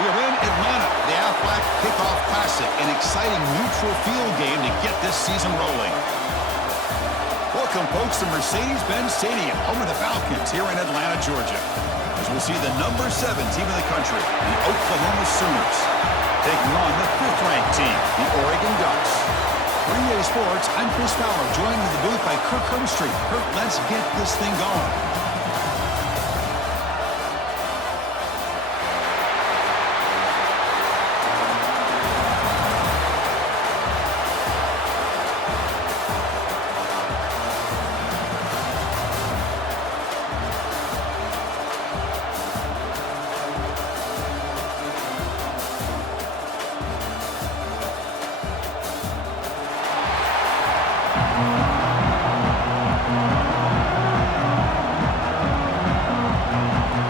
We are in Atlanta, the Aflac Kickoff Classic, an exciting neutral field game to get this season rolling. Welcome, folks, to Mercedes-Benz Stadium, home of the Falcons here in Atlanta, Georgia. As we'll see the number 7 team in the country, the Oklahoma Sooners, taking on the 5th-ranked team, the Oregon Ducks. For EA Sports, I'm Chris Fowler, joined in the booth by Kirk Herbstreit. Kirk, let's get this thing going.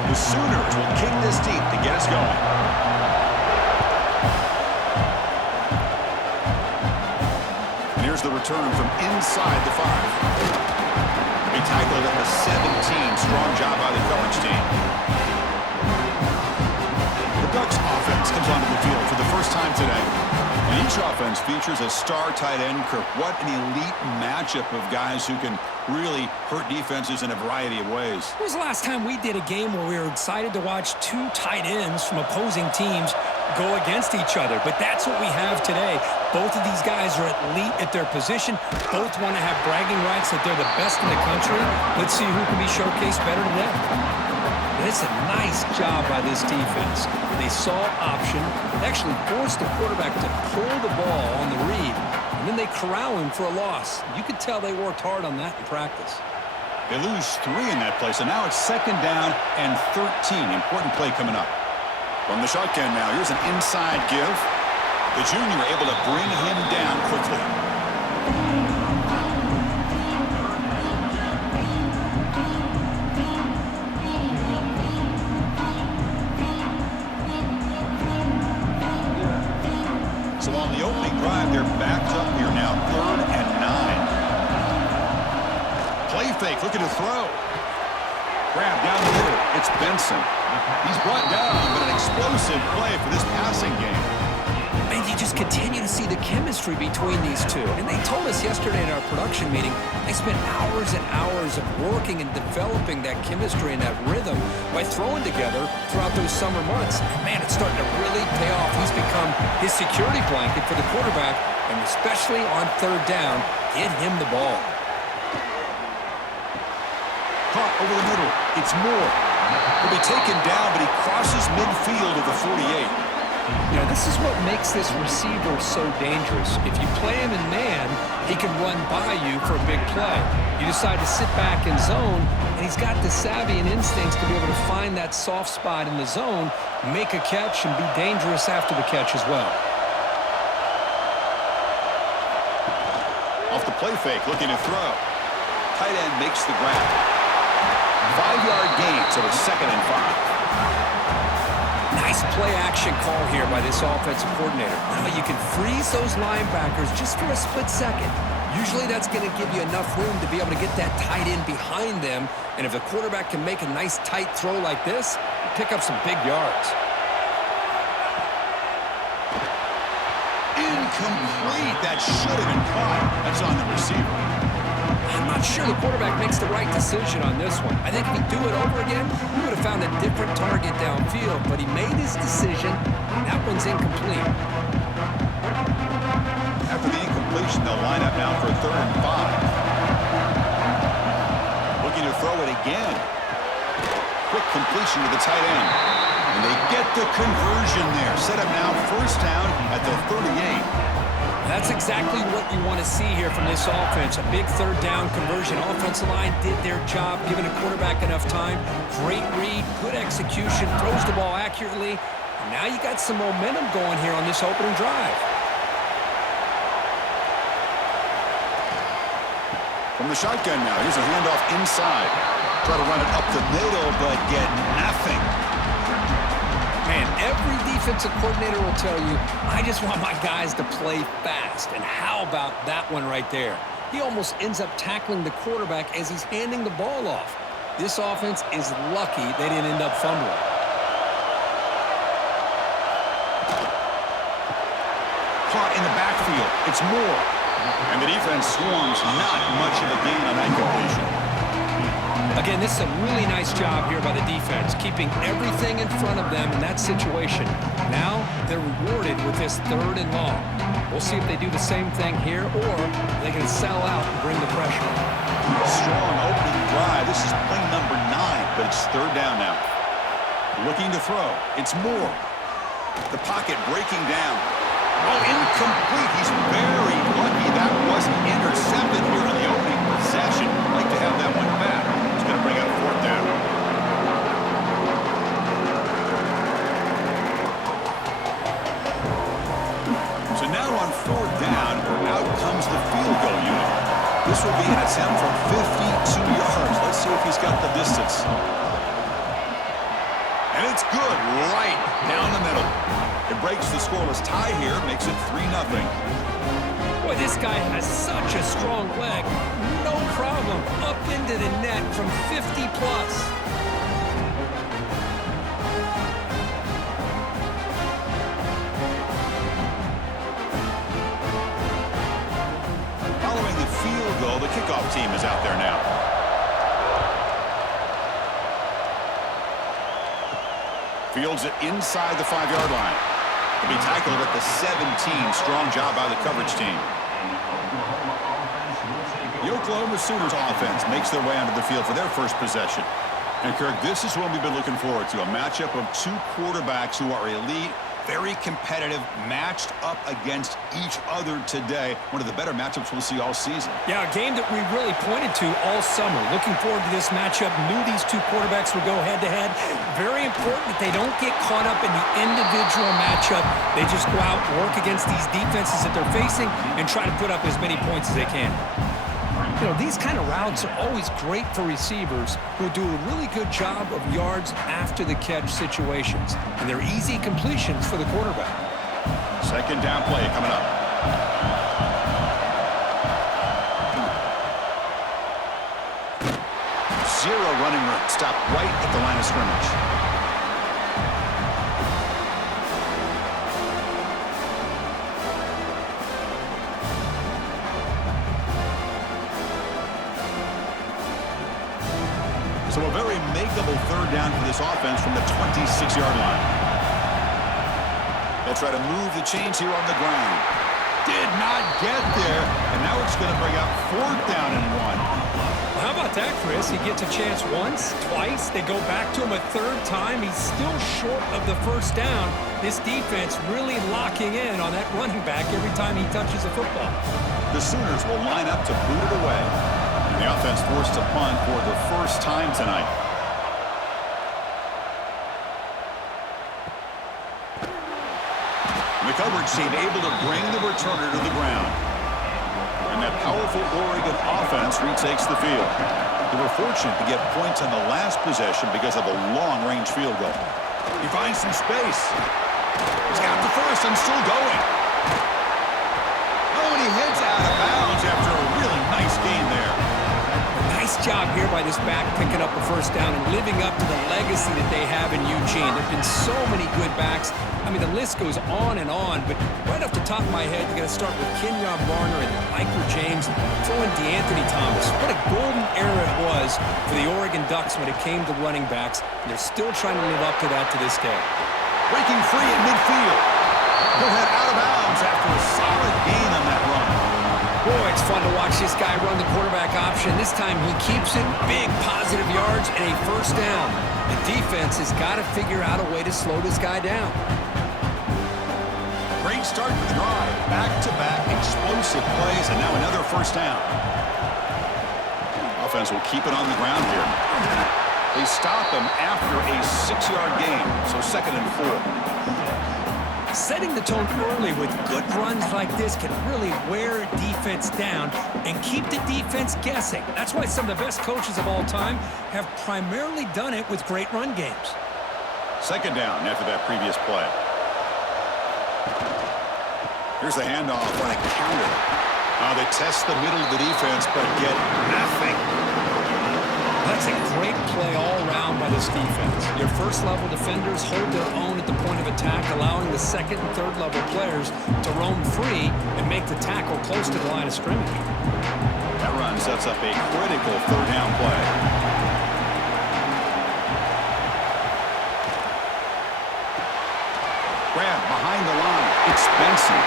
The Sooners will kick this deep to get us going. And here's the return from inside the 5. He tackled at the 17. Strong job by the coverage team. The Ducks offense comes onto the field for the first time today. And each offense features a star tight end. Kirk, what an elite matchup of guys who can really hurt defenses in a variety of ways. When was the last time we did a game where we were excited to watch 2 tight ends from opposing teams go against each other? But that's what we have today. Both of these guys are elite at their position. Both want to have bragging rights that they're the best in the country. Let's see who can be showcased better than them. And it's a nice job by this defense. They saw option, actually forced the quarterback to pull the ball on the read, and then they corral him for a loss. You could tell they worked hard on that in practice. They lose 3 in that play, so now it's 2nd down and 13. Important play coming up. From the shotgun now, here's an inside give. The junior able to bring him down quickly. So on the opening drive, they're backed up here now, 3rd and 9. Play fake, looking to throw. Grab down the middle. It's Benson. He's brought down, but an explosive play for this passing game. And you just continue to see the chemistry between these two. And they told us yesterday in our production meeting, they spent hours and hours of working and developing that chemistry and that rhythm by throwing together throughout those summer months. And man, it's starting to really pay off. He's become his security blanket for the quarterback, and especially on 3rd down, get him the ball. Caught over the middle. It's Moore. He'll be taken down, but he crosses midfield of the 48. You know, this is what makes this receiver so dangerous. If you play him in man, he can run by you for a big play. You decide to sit back in zone, and he's got the savvy and instincts to be able to find that soft spot in the zone, make a catch, and be dangerous after the catch as well. Off the play fake, looking to throw. Tight end makes the grab. 5-yard gain, so it's 2nd and 5. Nice play-action call here by this offensive coordinator. Now you can freeze those linebackers just for a split second. Usually that's going to give you enough room to be able to get that tight end behind them. And if the quarterback can make a nice tight throw like this, pick up some big yards. Incomplete. That should have been caught. That's on the receiver. I'm not sure the quarterback makes the right decision on this one. I think if he'd do it over again, he would have found a different target downfield, but he made his decision, and that one's incomplete. After the incompletion, they'll line up now for 3rd and 5. Looking to throw it again. Quick completion to the tight end. And they get the conversion there. Set up now 1st down at the 38. That's exactly what you want to see here from this offense. A big 3rd down conversion. Offensive line did their job, giving the quarterback enough time. Great read, good execution, throws the ball accurately. And now you got some momentum going here on this opening drive. From the shotgun now, here's a handoff inside. Try to run it up the middle, but get nothing. Man, every defensive coordinator will tell you, I just want my guys to play fast. And how about that one right there? He almost ends up tackling the quarterback as he's handing the ball off. This offense is lucky they didn't end up fumbling. caught in the backfield. It's Moore. And the defense swarms. Not much of a gain on that completion. Again, this is a really nice job here by the defense, keeping everything in front of them in that situation. Now they're rewarded with this 3rd and long. We'll see if they do the same thing here, or they can sell out and bring the pressure. Strong opening drive. This is play number 9, but it's 3rd down now. Looking to throw. It's Moore. The pocket breaking down. Oh, incomplete. He's very lucky that wasn't intercepted here in the opening possession. Like to have that one back. He's going to bring out 4th down. So now on 4th down, out comes the field goal unit. This will be an attempt from 52 yards. Let's see if he's got the distance. And it's good, right down the middle. It breaks the scoreless tie here, makes it 3-0. Boy, this guy has such a strong leg. No problem. Up into the net from 50 plus. Following the field goal, the kickoff team is out there now. Fields it inside the 5-yard line. He'll be tackled at the 17. Strong job by the coverage team. The Oklahoma Sooners offense makes their way onto the field for their first possession. And, Kirk, this is what we've been looking forward to, a matchup of 2 quarterbacks who are elite, very competitive, matched up against each other today. One of the better matchups we'll see all season. Yeah, a game that we really pointed to all summer. Looking forward to this matchup. Knew these 2 quarterbacks would go head-to-head. Very important that they don't get caught up in the individual matchup. They just go out and work against these defenses that they're facing and try to put up as many points as they can. You know, these kind of routes are always great for receivers who do a really good job of yards after the catch situations. And they're easy completions for the quarterback. 2nd down play coming up. Zero running room. Stop right at the line of scrimmage. So a very makeable 3rd down for this offense from the 26-yard line. They'll try to move the chains here on the ground. Did not get there, and now it's going to bring up 4th down and 1. How about that, Chris? He gets a chance once, twice. They go back to him a 3rd time. He's still short of the 1st down. This defense really locking in on that running back every time he touches the football. The Sooners will line up to boot it away. The offense forced to punt for the first time tonight. The coverage team able to bring the returner to the ground. And that powerful Oregon offense retakes the field. They were fortunate to get points on the last possession because of a long-range field goal. He finds some space. He's got the first and still going. Oh, and he heads out of bounds after a really nice game there. Nice job here by this back picking up a 1st down and living up to the legacy that they have in Eugene. There have been so many good backs. I mean, the list goes on, but right off the top of my head, you got to start with Kenyon Barner and Michael James, throw in DeAnthony Thomas. What a golden era it was for the Oregon Ducks when it came to running backs. And they're still trying to live up to that to this day. Breaking free in midfield. He'll head out of bounds after a solid gain on that run. Boy, it's fun to watch this guy run the quarterback option. This time he keeps it, big positive yards, and a 1st down. The defense has got to figure out a way to slow this guy down. Great start to the drive. Back-to-back explosive plays, and now another 1st down. Offense will keep it on the ground here. They stop him after a 6-yard gain, so 2nd and 4. Setting the tone early with good runs like this can really wear a defense down and keep the defense guessing. That's why some of the best coaches of all time have primarily done it with great run games. 2nd down after that previous play. Here's the handoff on a counter. They test the middle of the defense, but get nothing. That's It's a great play all around by this defense. Your first-level defenders hold their own at the point of attack, allowing the second and third-level players to roam free and make the tackle close to the line of scrimmage. That run sets up a critical third down play. Grab behind the line. It's Benson.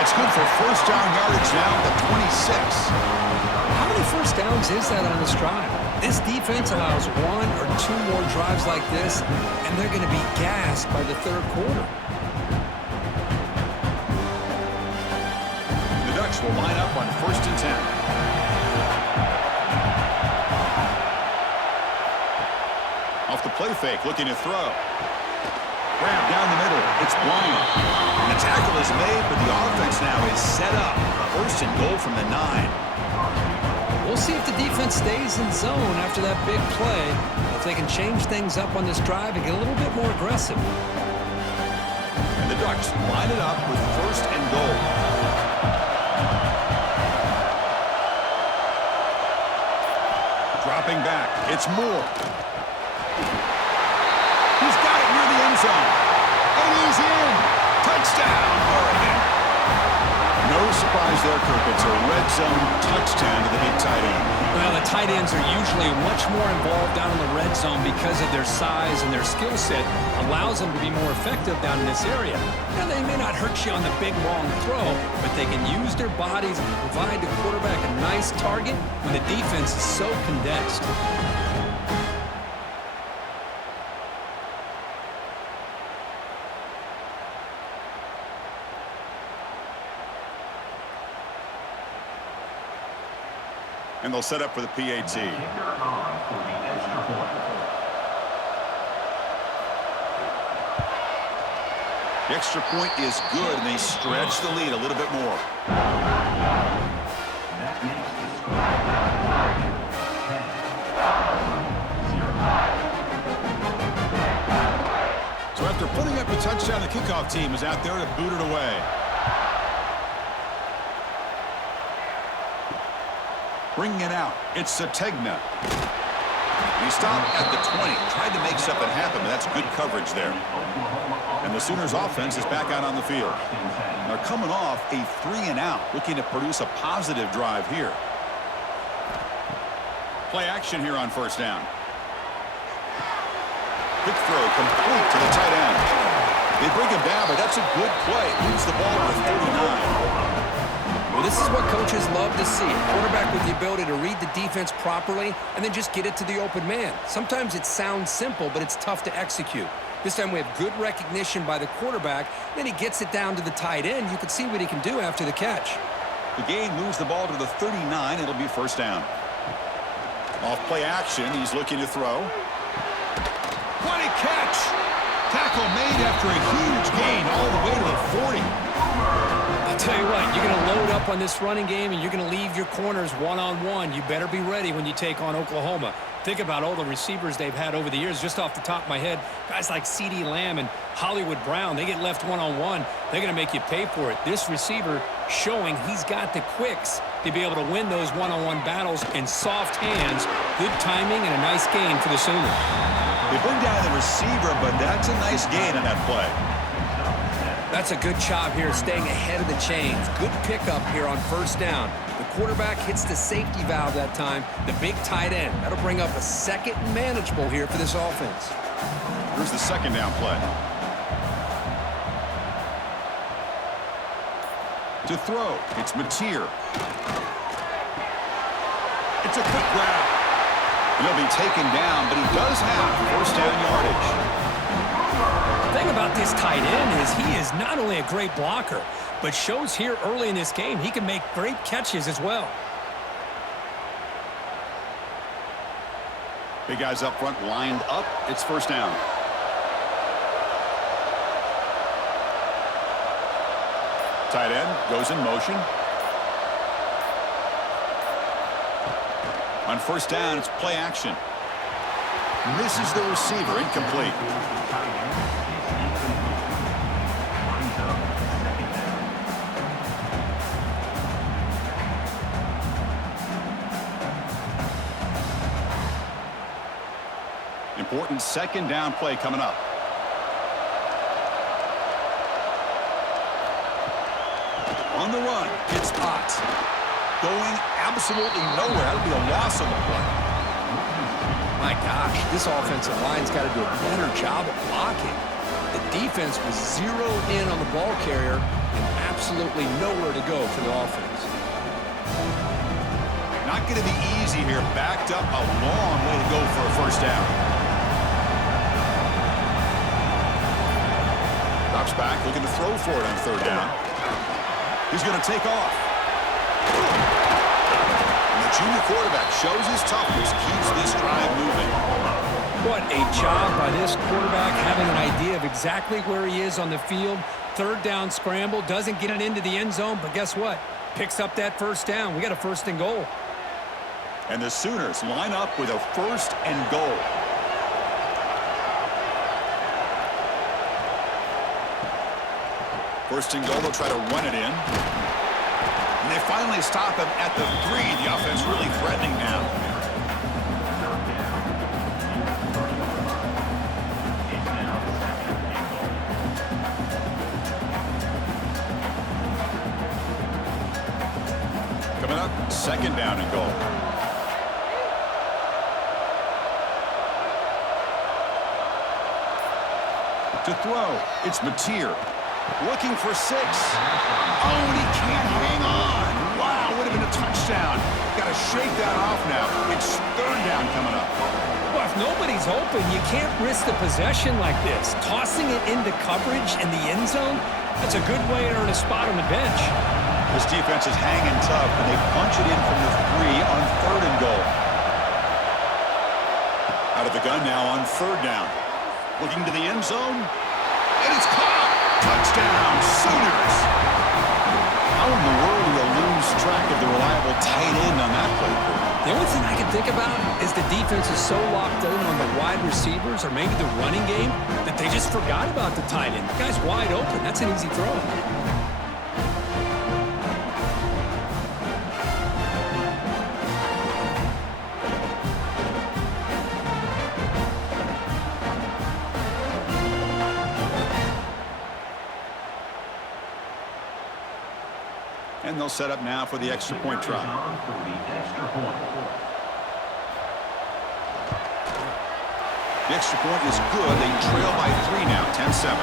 That's good for first down yardage now at the 26. How many first downs is that on this drive? This defense allows one or two more drives like this, and they're going to be gassed by the third quarter. The Ducks will line up on 1st and 10. Off the play fake, looking to throw. Grab down the middle. It's Bryant. And the tackle is made, but the offense now is set up. 1st and goal from the 9. We'll see if the defense stays in zone after that big play. If they can change things up on this drive and get a little bit more aggressive. And the Ducks line it up with 1st and goal. Dropping back. It's Moore. He's got it near the end zone. And he's in. Touchdown, Oregon. No surprise there, Kirk. It's a red zone touchdown to the big tight end. Well, the tight ends are usually much more involved down in the red zone because of their size and their skill set allows them to be more effective down in this area. Now, they may not hurt you on the big, long throw, but they can use their bodies and provide the quarterback a nice target when the defense is so condensed. And they'll set up for the PAT. The extra point is good, and they stretch the lead a little bit more. So after putting up a touchdown, the kickoff team is out there to boot it away. Bringing it out, it's Sategna. He stopped at the 20, tried to make something happen, but that's good coverage there. And the Sooners offense is back out on the field. They're coming off a 3-and-out, looking to produce a positive drive here. Play action here on 1st down. Quick throw complete to the tight end. They bring him down, but that's a good play. Moves the ball to 39. Well, this is what coaches love to see. A quarterback with the ability to read the defense properly and then just get it to the open man. Sometimes it sounds simple, but it's tough to execute. This time we have good recognition by the quarterback. Then he gets it down to the tight end. You can see what he can do after the catch. The gain moves the ball to the 39. It'll be 1st down. Off play action, he's looking to throw. What a catch! Tackle made after a huge gain all the way to the 40. I'll tell you what, you're going to load up on this running game and you're going to leave your corners one-on-one. You better be ready when you take on Oklahoma. Think about all the receivers they've had over the years. Just off the top of my head, guys like CeeDee Lamb and Hollywood Brown, they get left one-on-one. They're going to make you pay for it. This receiver showing he's got the quicks to be able to win those one-on-one battles in soft hands. Good timing and a nice gain for the Sooners. They bring down the receiver, but that's a nice gain on that play. That's a good job here staying ahead of the chains. Good pickup here on 1st down. The quarterback hits the safety valve that time. The big tight end. That'll bring up a second and manageable here for this offense. Here's the 2nd down play. To throw, it's Mateer. It's a quick grab. He'll be taken down, but he does have 1st down yardage. The thing about this tight end is he is not only a great blocker, but shows here early in this game he can make great catches as well. Big guys up front lined up. It's 1st down. Tight end goes in motion. On 1st down, it's play action. Misses the receiver, incomplete. important second down play coming up. On the run, it's Ott. Going absolutely nowhere. That would be a loss on the play. My gosh, this offensive line's got to do a better job of blocking. The defense was zeroed in on the ball carrier and absolutely nowhere to go for the offense. Not going to be easy here. Backed up a long way to go for a first down. Drops back, looking to throw for it on third down. He's going to take off. And the junior quarterback shows his toughness, keeps this drive moving. What a job by this quarterback, having an idea of exactly where he is on the field. Third down scramble, doesn't get it into the end zone, but guess what? Picks up that first down. We got a first and goal. And the Sooners line up with a first and goal. First and goal, they'll try to run it in. And they finally stop him at the 3. The offense really threatening now. Coming up, second down and goal. To throw, it's Mateer. Looking for 6. Oh, and he can't hang on. Wow, would have been a touchdown. Got to shake that off now. It's third down coming up. Well, if nobody's open, you can't risk the possession like this. Tossing it into coverage in the end zone, that's a good way to earn a spot on the bench. This defense is hanging tough, and they punch it in from the 3 on third and goal. Out of the gun now on third down. Looking to the end zone, and it's caught. Touchdown, Sooners. How in the world do you lose track of the reliable tight end on that play? The only thing I can think about is the defense is so locked in on the wide receivers or maybe the running game that they just forgot about the tight end. The guy's wide open. That's an easy throw. And they'll set up now for the extra point try. The extra point is good. They trail by 3 now, 10-7.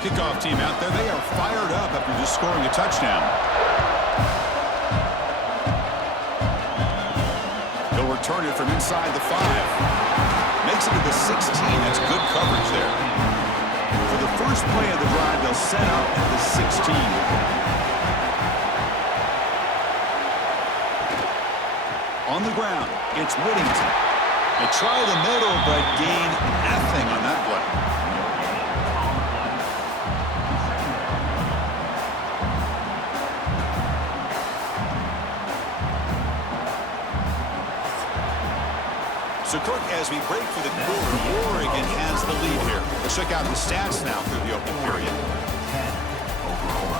Kickoff team out there. They are fired up after just scoring a touchdown. Turn it from inside the 5. Makes it to the 16. That's good coverage there. For the first play of the drive, they'll set up at the 16. On the ground, it's Whittington. They try the middle, but gain nothing on that play. So, Kirk, as we break for the quarter, Oregon has the lead here. Let's check out the stats now through the opening period. 10 overall.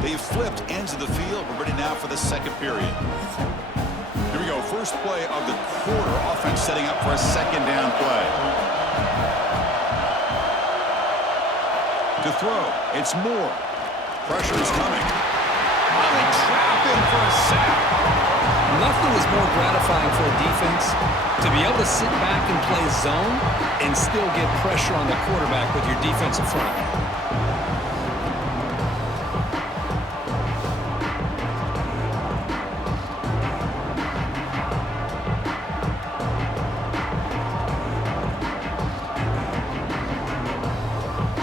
They've flipped ends of the field. We're ready now for the second period. Here we go. First play of the quarter. Offense setting up for a second down play. To throw, it's Moore. Pressure is coming. Oh, they trap him for a sack. Nothing is more gratifying for a defense to be able to sit back and play zone and still get pressure on the quarterback with your defensive front.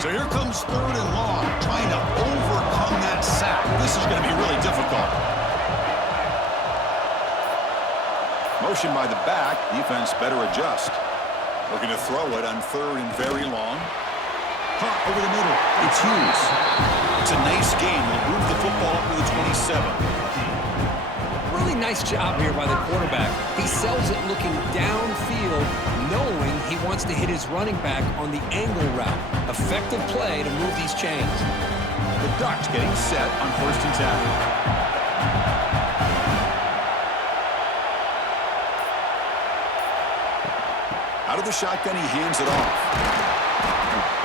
So here comes third and long, trying to overcome that sack. This is going to be really difficult. Motion by the back. Defense better adjust. Looking to throw it on third and very long. Caught over the middle. It's Hughes. It's a nice game. We'll move the football up to the 27. Really nice job here by the quarterback. He sells it looking downfield, knowing he wants to hit his running back on the angle route. Effective play to move these chains. The Ducks getting set on 1st and 10. Out of the shotgun, he hands it off.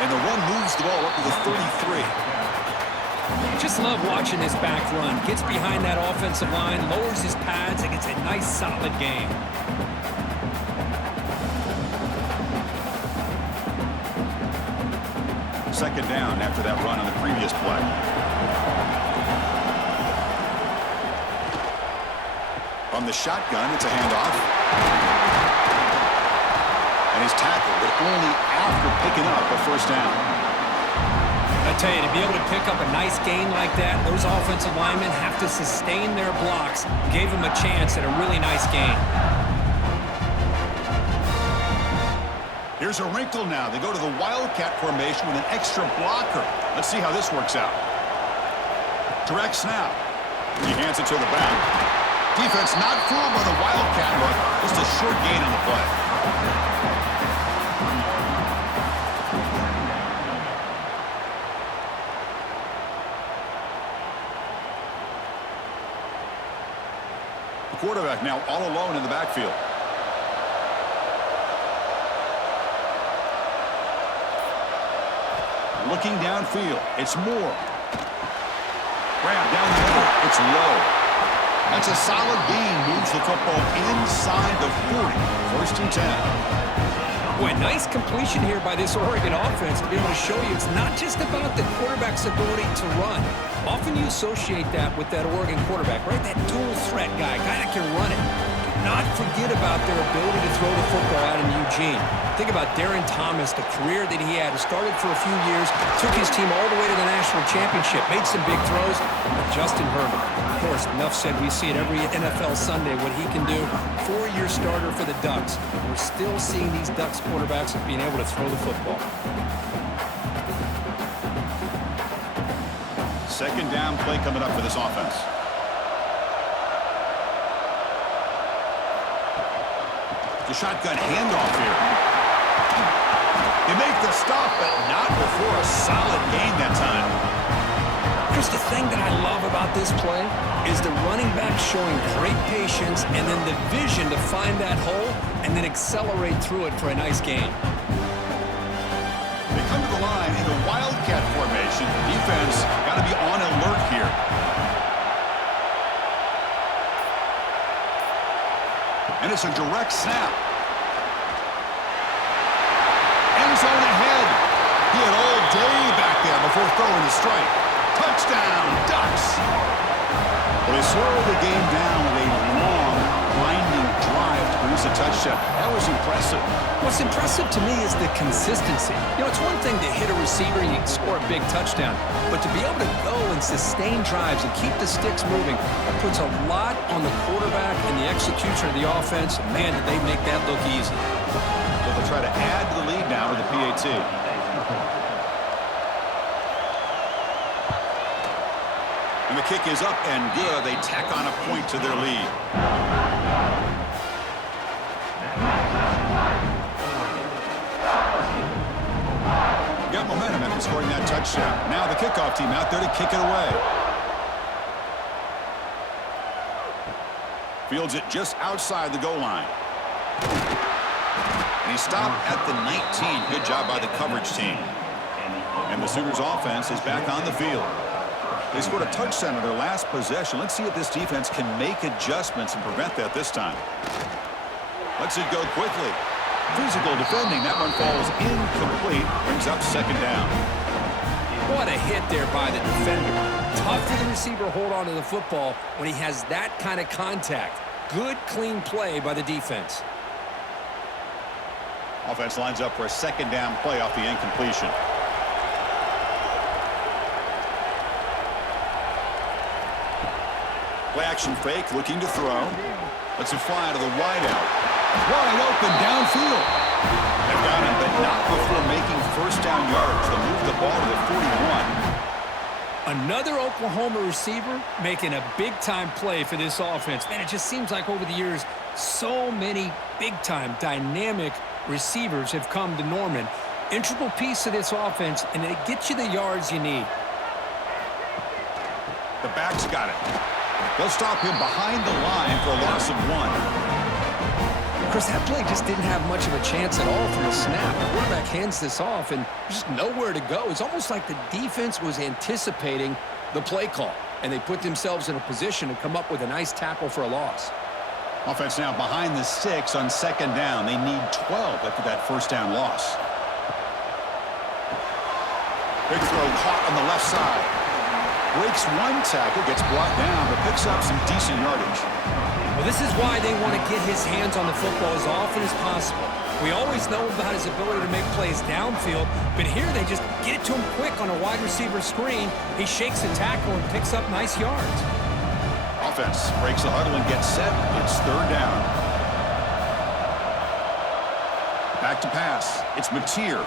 And the run moves the ball up to the 33. Just love watching this back run. Gets behind that offensive line, lowers his pads, and gets a nice, solid gain. Second down after that run on the previous play. From the shotgun, it's a handoff. And he's tackled, but only after picking up a first down. I tell you, to be able to pick up a nice gain like that, those offensive linemen have to sustain their blocks. Gave him a chance at a really nice gain. Here's a wrinkle now. They go to the Wildcat formation with an extra blocker. Let's see how this works out. Direct snap. He hands it to the back. Defense not fooled by the Wildcat look. Just a short gain on the play. Quarterback now all alone in the backfield. Looking downfield. It's Moore. Grab down the middle. It's low. That's a solid gain. Moves the football inside the 40. 1st and 10. Boy, nice completion here by this Oregon offense to be able to show you it's not just about the quarterback's ability to run. Often you associate that with that Oregon quarterback, right? That dual threat guy that can run it. Do not forget about their ability to throw the football out in Eugene. Think about Darren Thomas, the career that he had. He started for a few years, took his team all the way to the national championship, made some big throws. But Justin Herbert, of course, enough said, we see it every NFL Sunday what he can do. 4-year starter for the Ducks. We're still seeing these Ducks quarterbacks being able to throw the football. Second down play coming up for this offense. The shotgun handoff here. They make the stop, but not before a solid gain that time. Chris, the thing that I love about this play is the running back showing great patience and then the vision to find that hole and then accelerate through it for a nice gain. They come to the line in the Wildcat formation. Defense got to be on alert here. And it's a direct snap. End zone ahead. He had all day back there before throwing the strike. Touchdown, Ducks. Well, they slowed the game down with a long, winding drive to produce a touchdown. That was impressive. What's impressive to me is the consistency. You know, it's one thing to hit a receiver and you can score a big touchdown, but to be able to go and sustain drives and keep the sticks moving, that puts a lot on the quarterback and the execution of the offense. Man, did they make that look easy. So they'll try to add to the lead now with the PAT. And the kick is up and good. They tack on a point to their lead. Got momentum after scoring that touchdown. Now the kickoff team out there to kick it away. Fields it just outside the goal line. And he stopped at the 19. Good job by the coverage team. And the Sooners offense is back on the field. They scored a touchdown in their last possession. Let's see if this defense can make adjustments and prevent that this time. Lets it go quickly. Physical defending. That one falls incomplete. Brings up second down. What a hit there by the defender. Tough for the receiver to hold on to the football when he has that kind of contact. Good, clean play by the defense. Offense lines up for a second down play off the incompletion. Play action fake, looking to throw. Lets it fly to the wideout. Wide open downfield. They've got him, but not before making first down yards. They'll move the ball to the 41. Another Oklahoma receiver making a big-time play for this offense. Man, it just seems like over the years, so many big-time, dynamic receivers have come to Norman. Integral piece of this offense, and it gets you the yards you need. The back's got it. They'll stop him behind the line for a loss of 1. Chris, that play just didn't have much of a chance at all from the snap. The quarterback hands this off, and there's just nowhere to go. It's almost like the defense was anticipating the play call, and they put themselves in a position to come up with a nice tackle for a loss. Offense now behind the 6 on 2nd down. They need 12 after that first down loss. Big throw caught on the left side. Breaks one tackle, gets brought down, but picks up some decent yardage. Well, this is why they want to get his hands on the football as often as possible. We always know about his ability to make plays downfield, but here they just get it to him quick on a wide receiver screen. He shakes the tackle and picks up nice yards. Offense breaks the huddle and gets set. It's 3rd down. Back to pass. It's Mateer.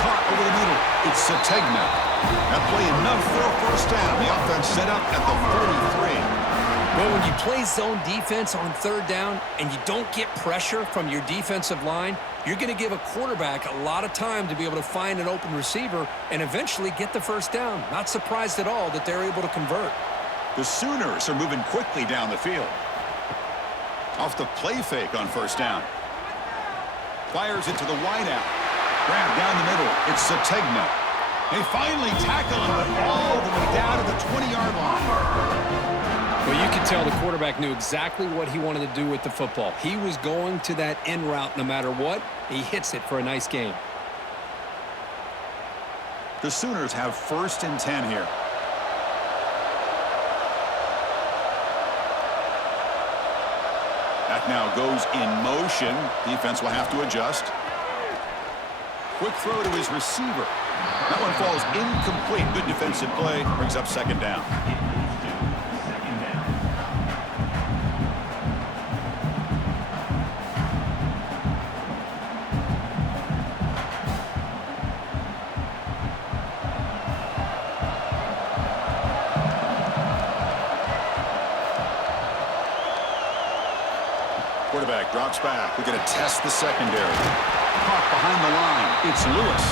Caught over the middle. It's Sategna. That play enough for a first down. The offense set up at the 43. Well, when you play zone defense on 3rd down and you don't get pressure from your defensive line, you're going to give a quarterback a lot of time to be able to find an open receiver and eventually get the first down. Not surprised at all that they're able to convert. The Sooners are moving quickly down the field. Off the play fake on first down. Fires it to the wideout. Grab down the middle. It's Sategna. They finally tackle him, but all the way down to the 20-yard line. Well, you can tell the quarterback knew exactly what he wanted to do with the football. He was going to that end route no matter what. He hits it for a nice gain. The Sooners have 1st and 10 here. That now goes in motion. Defense will have to adjust. Quick throw to his receiver. That one falls incomplete. Good defensive play. Brings up 2nd down. Quarterback drops back. We're going to test the secondary. Caught behind the line. It's Lewis.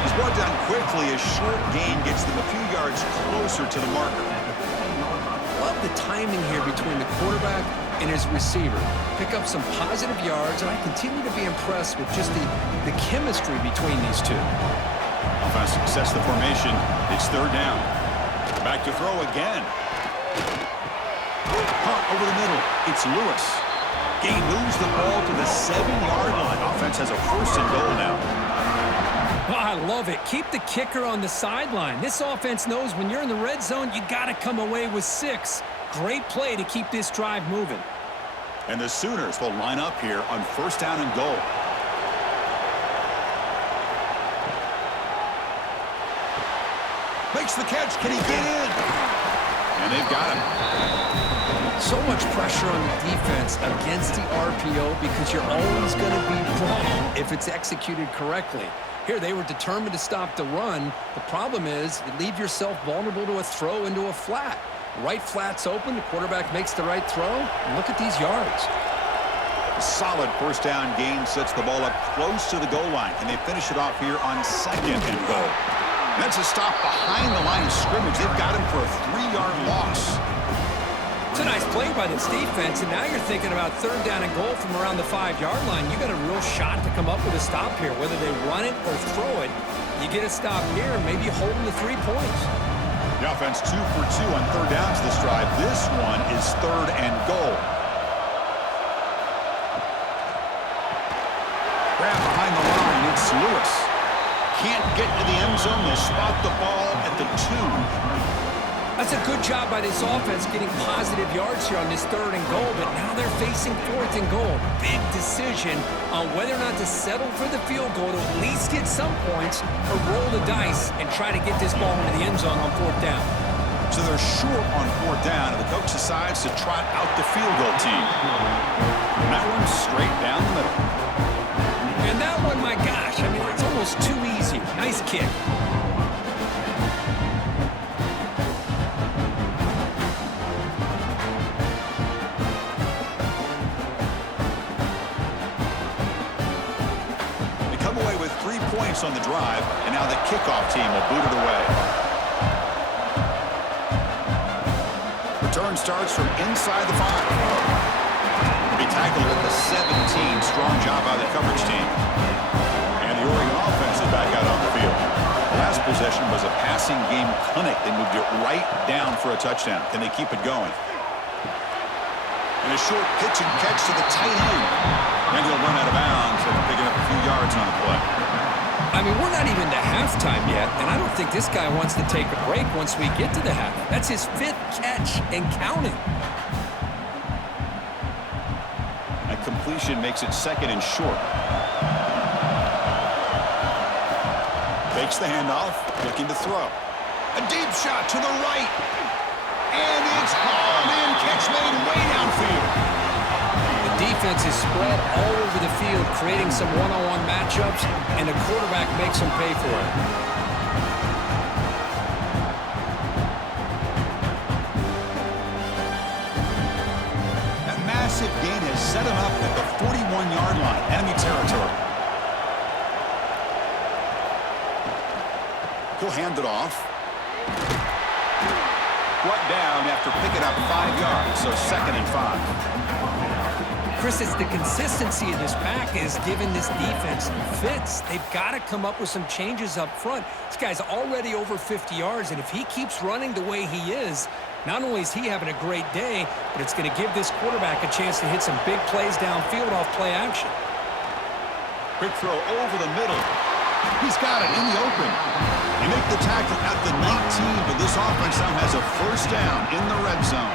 He's brought down quickly. A short gain gets them a few yards closer to the marker. Love the timing here between the quarterback and his receiver. Pick up some positive yards, and I continue to be impressed with just the chemistry between these two. Offense sets the formation. It's 3rd down. Back to throw again. Caught over the middle. It's Lewis. He moves the ball to the 7-yard line. Offense has a 1st and goal now. Well, I love it. Keep the kicker on the sideline. This offense knows when you're in the red zone, you got to come away with 6. Great play to keep this drive moving. And the Sooners will line up here on 1st down and goal. Makes the catch. Can he get in? And they've got him. So much pressure on the defense against the RPO because you're always going to be wrong if it's executed correctly. Here, they were determined to stop the run. The problem is you leave yourself vulnerable to a throw into a flat. Right flat's open. The quarterback makes the right throw. And look at these yards. A solid first down gain sets the ball up close to the goal line. Can they finish it off here on 2nd and goal? That's a stop behind the line of scrimmage. They've got him for a 3-yard loss. It's a nice play by this defense, and now you're thinking about 3rd down and goal from around the 5-yard line. You got a real shot to come up with a stop here. Whether they run it or throw it, you get a stop here, and maybe you hold them to 3 points. The offense 2 for 2 on 3rd downs this drive. This one is 3rd and goal. Grab behind the line. It's Lewis. Can't get to the end zone. They spot the ball at the 2. That's a good job by this offense getting positive yards here on this 3rd and goal, but now they're facing 4th and goal. Big decision on whether or not to settle for the field goal to at least get some points or roll the dice and try to get this ball into the end zone on 4th down. So they're short on 4th down, and the coach decides to trot out the field goal team. And that one's straight down the middle. And that one, my gosh, I mean, it's almost too easy. Nice kick. points on the drive, and now the kickoff team will boot it away. Return starts from inside the 5. Will be tackled at the 17. Strong job by the coverage team. And the Oregon offense is back out on the field. The last possession was a passing game clinic. They moved it right down for a touchdown. Can they keep it going? And a short pitch and catch to the tight end. And he'll run out of bounds after picking up a few yards on the play. I mean, we're not even to halftime yet, and I don't think this guy wants to take a break once we get to the half. That's his 5th catch and counting. That completion makes it 2nd and short. Fakes the handoff, looking to throw. A deep shot to the right. And it's hauled in. Catch made way downfield. The defense is spread all over the field, creating some one-on-one matchups, and the quarterback makes them pay for it. That massive gain has set him up at the 41-yard line, enemy territory. He'll hand it off. Brought down after picking up 5 yards, so 2nd and 5. Chris, it's the consistency of this back is giving this defense fits. They've got to come up with some changes up front. This guy's already over 50 yards, and if he keeps running the way he is, not only is he having a great day, but it's going to give this quarterback a chance to hit some big plays downfield off play action. Quick throw over the middle. He's got it in the open. They make the tackle at the 19, but this offense now has a first down in the red zone.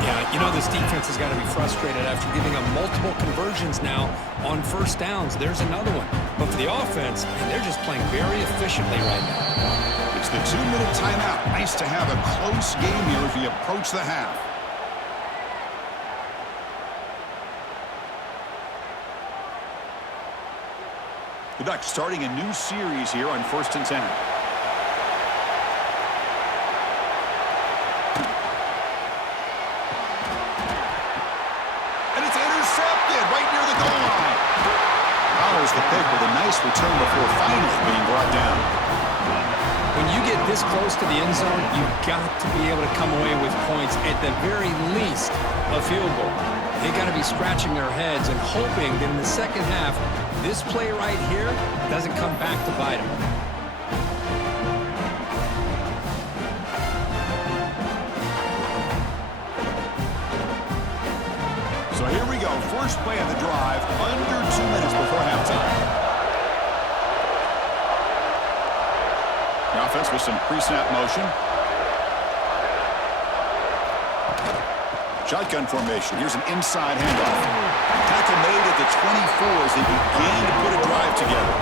Yeah, you know this defense has got to be frustrated after giving them multiple conversions now on first downs. There's another one. But for the offense, and they're just playing very efficiently right now. It's the 2-minute timeout. Nice to have a close game here as we approach the half. The Ducks starting a new series here on 1st and 10. And it's intercepted right near the goal line. Follows the pick with a nice return before finally being brought down. When you get this close to the end zone, you've got to be able to come away with points, at the very least, a field goal. They've got to be scratching their heads and hoping that in the second half, this play right here doesn't come back to bite them. So here we go. First play of the drive, under 2 minutes before halftime. The offense with some pre-snap motion. Shotgun formation. Here's an inside handoff. Tackle made at the 24 as they began to put a drive together.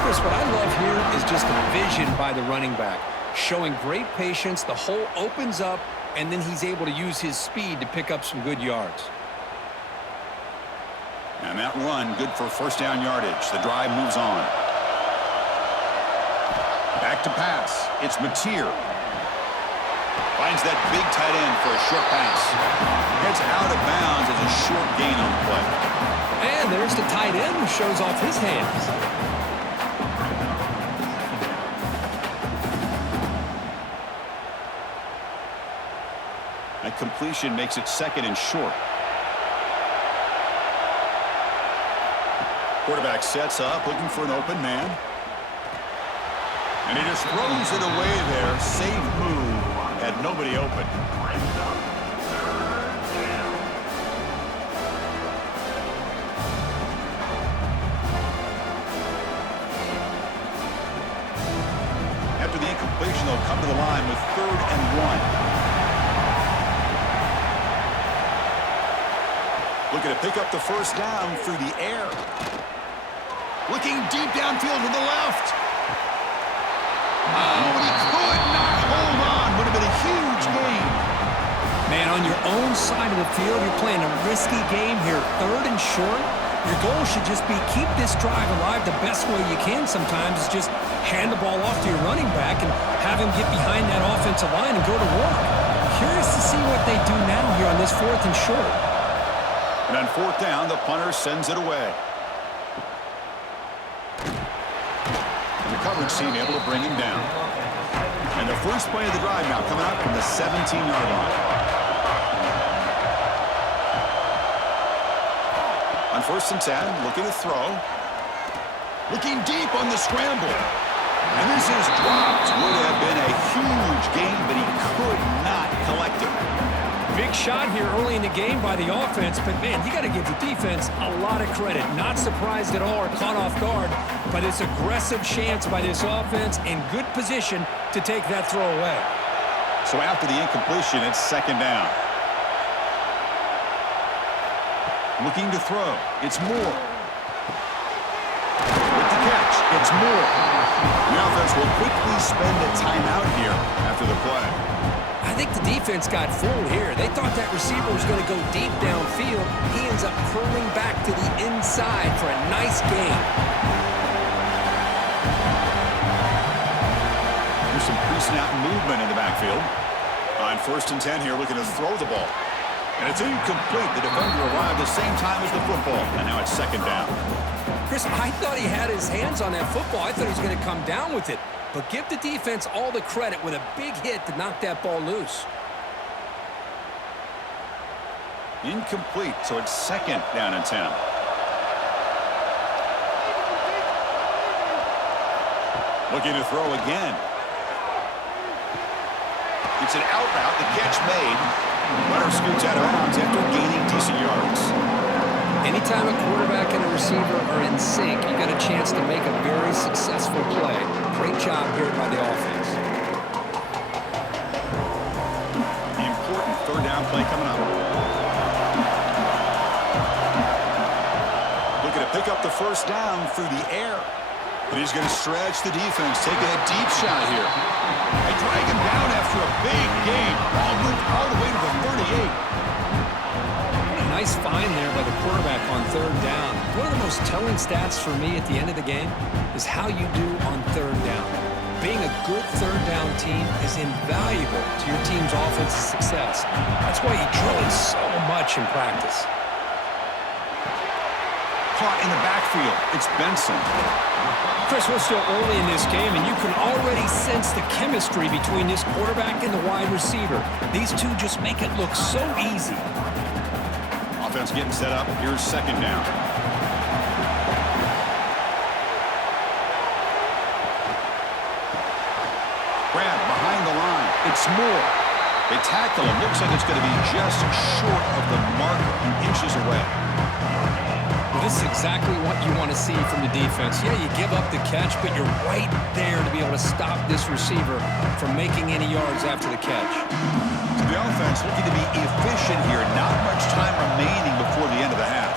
Chris, what I love here is just the vision by the running back. Showing great patience, the hole opens up, and then he's able to use his speed to pick up some good yards. And that run, good for first down yardage. The drive moves on. Back to pass. It's Mateer. Finds that big tight end for a short pass. Heads out of bounds as a short gain on the play. And there's the tight end who shows off his hands. That completion makes it 2nd and short. Quarterback sets up, looking for an open man. And he just throws it away there. Safe move. Had nobody open. After the incompletion, they'll come to the line with 3rd and 1. Looking to pick up the first down through the air. Looking deep downfield to the left. Oh, but he could not hold on. Would have been a huge gain. Man, on your own side of the field, you're playing a risky game here. 3rd and short. Your goal should just be keep this drive alive the best way you can sometimes is just hand the ball off to your running back and have him get behind that offensive line and go to work. Curious to see what they do now here on this 4th and short. And on 4th down, the punter sends it away. coverage team able to bring him down. And the first play of the drive now coming up from the 17-yard line. On 1st and 10, looking to throw. Looking deep on the scramble. And this is dropped. Would have been a huge gain, but he could not collect it. Big shot here early in the game by the offense, but man, you got to give the defense a lot of credit. Not surprised at all or caught off guard, but it's aggressive chance by this offense in good position to take that throw away. So after the incompletion, it's 2nd down. Looking to throw. It's Moore. With the catch, it's Moore. The offense will quickly spend a timeout here after the play. I think the defense got fooled here. They thought that receiver was going to go deep downfield. He ends up curling back to the inside for a nice gain. There's some pre-snap movement in the backfield. On 1st and 10 here, looking to throw the ball. And it's incomplete. The defender arrived the same time as the football. And now it's 2nd down. Chris, I thought he had his hands on that football. I thought he was going to come down with it. But give the defense all the credit with a big hit to knock that ball loose. Incomplete, so it's 2nd down and 10. Looking to throw again. It's an out route, the catch made. Runner scoots out of bounds after gaining decent yards. Anytime a quarterback and a receiver are in sync, you got a chance to make a very successful play. Great job here by the offense. The important 3rd down play coming up. Looking to pick up the 1st down through the air. But he's going to stretch the defense, taking a deep shot here. They drag him down after a big gain. Ball moved all the way to the 38. Nice find there by the quarterback on 3rd down. One of the most telling stats for me at the end of the game is how you do on 3rd down. Being a good 3rd down team is invaluable to your team's offensive success. That's why you drill it so much in practice. Caught in the backfield. It's Benson. Chris, we're still early in this game, and you can already sense the chemistry between this quarterback and the wide receiver. These two just make it look so easy. Offense getting set up. Here's 2nd down. Grab behind the line. It's Moore. They tackle him. Looks like it's going to be just short of the marker, inches away. Well, this is exactly what you want to see from the defense. Yeah, you give up the catch, but you're right there to be able to stop this receiver from making any yards after the catch. The offense looking to be efficient here. Not much time remaining before the end of the half.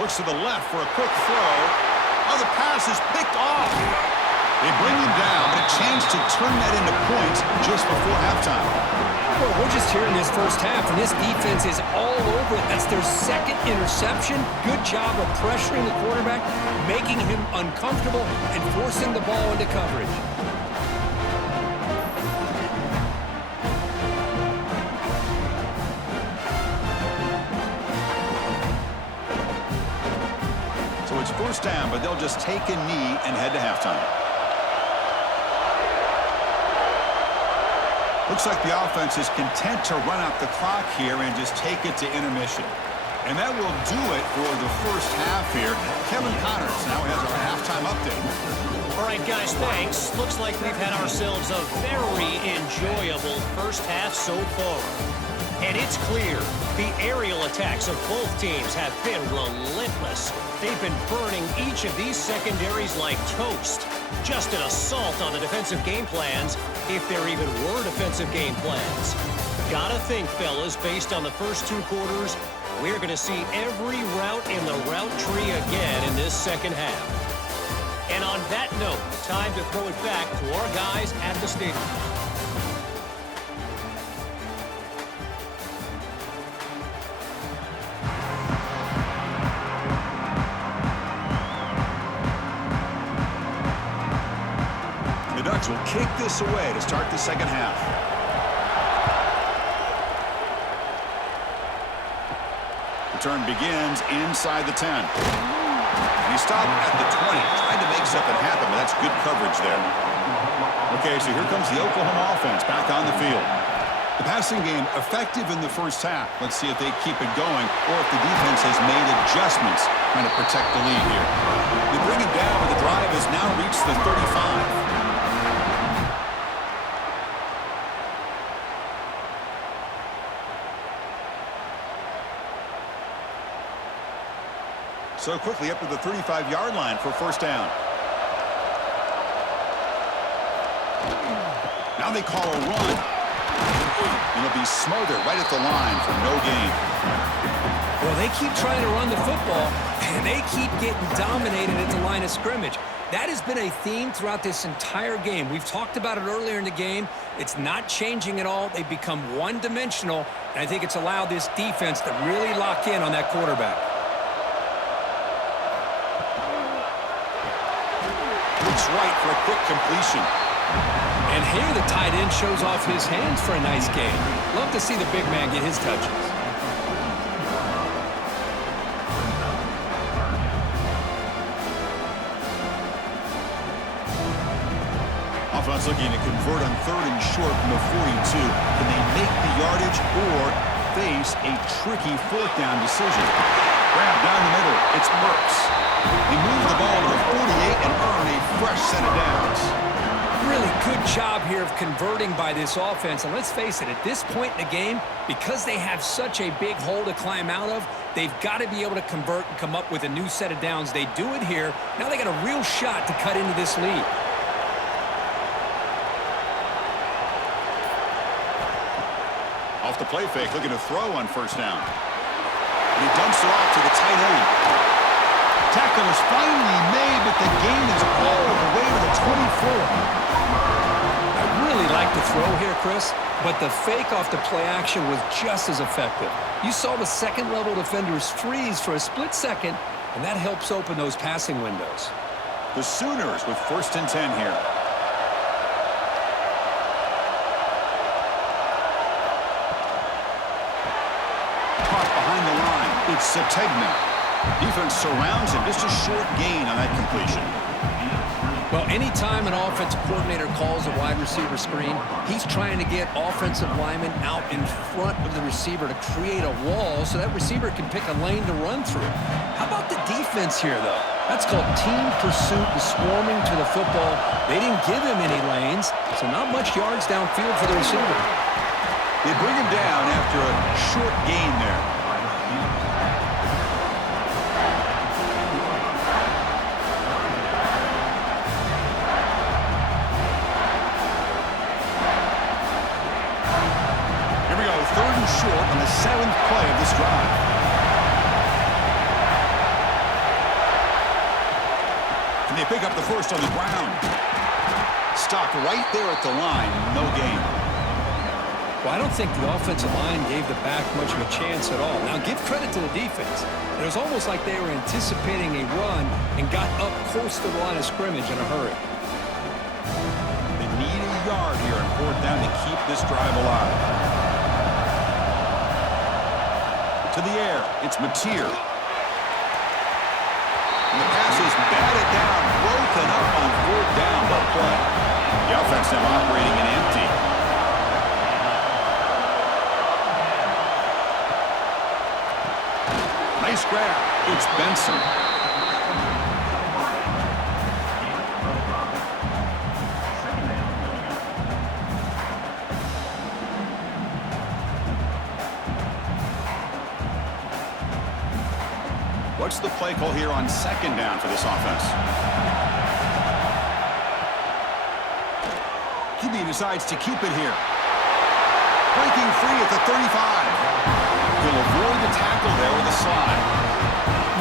Looks to the left for a quick throw. Oh, the pass is picked off. They bring him down, but a chance to turn that into points just before halftime. Well, we're just here in this 1st half, and this defense is all over it. That's their 2nd interception. Good job of pressuring the quarterback, making him uncomfortable, and forcing the ball into coverage. So it's 1st down, but they'll just take a knee and head to halftime. Looks like the offense is content to run out the clock here and just take it to intermission. And that will do it for the 1st half here. Kevin Connors now has our halftime update. All right, guys, thanks. Looks like we've had ourselves a very enjoyable 1st half so far. And it's clear the aerial attacks of both teams have been relentless. They've been burning each of these secondaries like toast. Just an assault on the defensive game plans, if there even were defensive game plans. Gotta think, fellas, based on the first 2 quarters, we're going to see every route in the route tree again in this 2nd half. And on that note, time to throw it back to our guys at the stadium. Will kick this away to start the 2nd half. Return begins inside the 10. And he stopped at the 20, trying to make something happen, but that's good coverage there. Okay, so here comes the Oklahoma offense back on the field. The passing game effective in the first half. Let's see if they keep it going or if the defense has made adjustments trying to protect the lead here. They bring it down, but the drive has now reached the 35. So quickly up to the 35-yard line for first down. Now they call a run. And it'll be smothered right at the line for no gain. Well, they keep trying to run the football, and they keep getting dominated at the line of scrimmage. That has been a theme throughout this entire game. We've talked about it earlier in the game. It's not changing at all. They've become one-dimensional, and I think it's allowed this defense to really lock in on that quarterback. Looks right for a quick completion. And here the tight end shows off his hands for a nice game. Love to see the big man get his touches. Offense looking to convert on 3rd and short from the 42. Can they make the yardage or face a tricky 4th down decision? Grab down the middle. It's Burks. They move the ball to the 48 and earn a fresh set of downs. Really good job here of converting by this offense. And let's face it, at this point in the game, because they have such a big hole to climb out of, they've got to be able to convert and come up with a new set of downs. They do it here. Now they got a real shot to cut into this lead. Off the play fake, looking to throw on first down. And he dumps it off to the tight end. Tackle is finally made, but the gain is all the way to the 24. I really like the throw here, Chris, but the fake off the play action was just as effective. You saw the second-level defenders freeze for a split second, and that helps open those passing windows. The Sooners with 1st and 10 here. Caught behind the line. It's Sategna. Defense surrounds him. Just a short gain on that completion. Well, anytime an offensive coordinator calls a wide receiver screen, he's trying to get offensive linemen out in front of the receiver to create a wall so that receiver can pick a lane to run through. How about the defense here, though? That's called team pursuit and swarming to the football. They didn't give him any lanes, so not much yards downfield for the receiver. They bring him down after a short gain there. Short on the 7th play of this drive. Can they pick up the first on the ground? Stopped right there at the line. No gain. Well, I don't think the offensive line gave the back much of a chance at all. Now, give credit to the defense. It was almost like they were anticipating a run and got up close to the line of scrimmage in a hurry. They need a yard here and 4th down to keep this drive alive. To the air, it's Mateer. And the pass is batted down, broken up on 4th down by play. The offense now operating in empty. Nice grab. It's Benson. What's the play call here on 2nd down for this offense? QB decides to keep it here. Breaking free at the 35. He'll avoid the tackle there with a slide.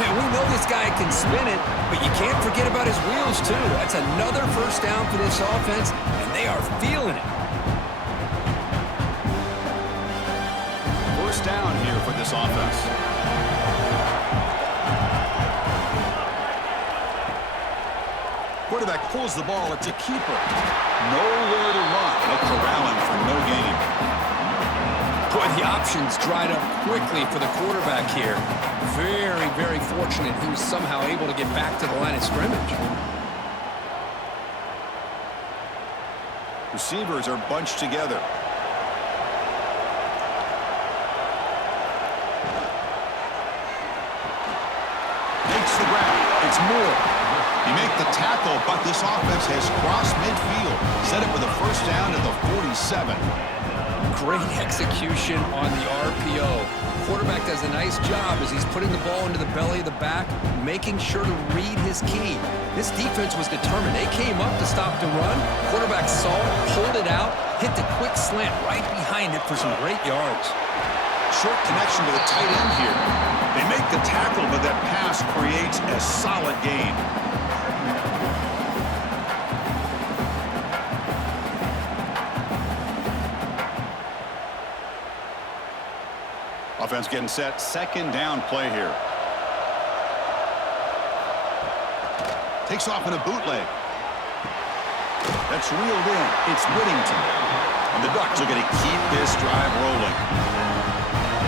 Man, we know this guy can spin it, but you can't forget about his wheels, too. That's another first down for this offense, and they are feeling it. First down here for this offense. Quarterback pulls the ball. It's a keeper. Nowhere to run. No corralling for no gain. Boy, the options dried up quickly for the quarterback here. Very, very fortunate he was somehow able to get back to the line of scrimmage. Receivers are bunched together. Makes the grab. It's Moore. He makes the tackle, but this offense has crossed midfield. Set it for the first down at the 47. Great execution on the RPO. Quarterback does a nice job as he's putting the ball into the belly of the back, making sure to read his key. This defense was determined. They came up to stop the run. Quarterback saw it, pulled it out, hit the quick slant right behind it for some great yards. Short connection to the tight end here. They make the tackle, but that pass creates a solid gain. Offense getting set. Second down play here. Takes off in a bootleg. That's reeled in. It's Whittington. And the Ducks are going to keep this drive rolling.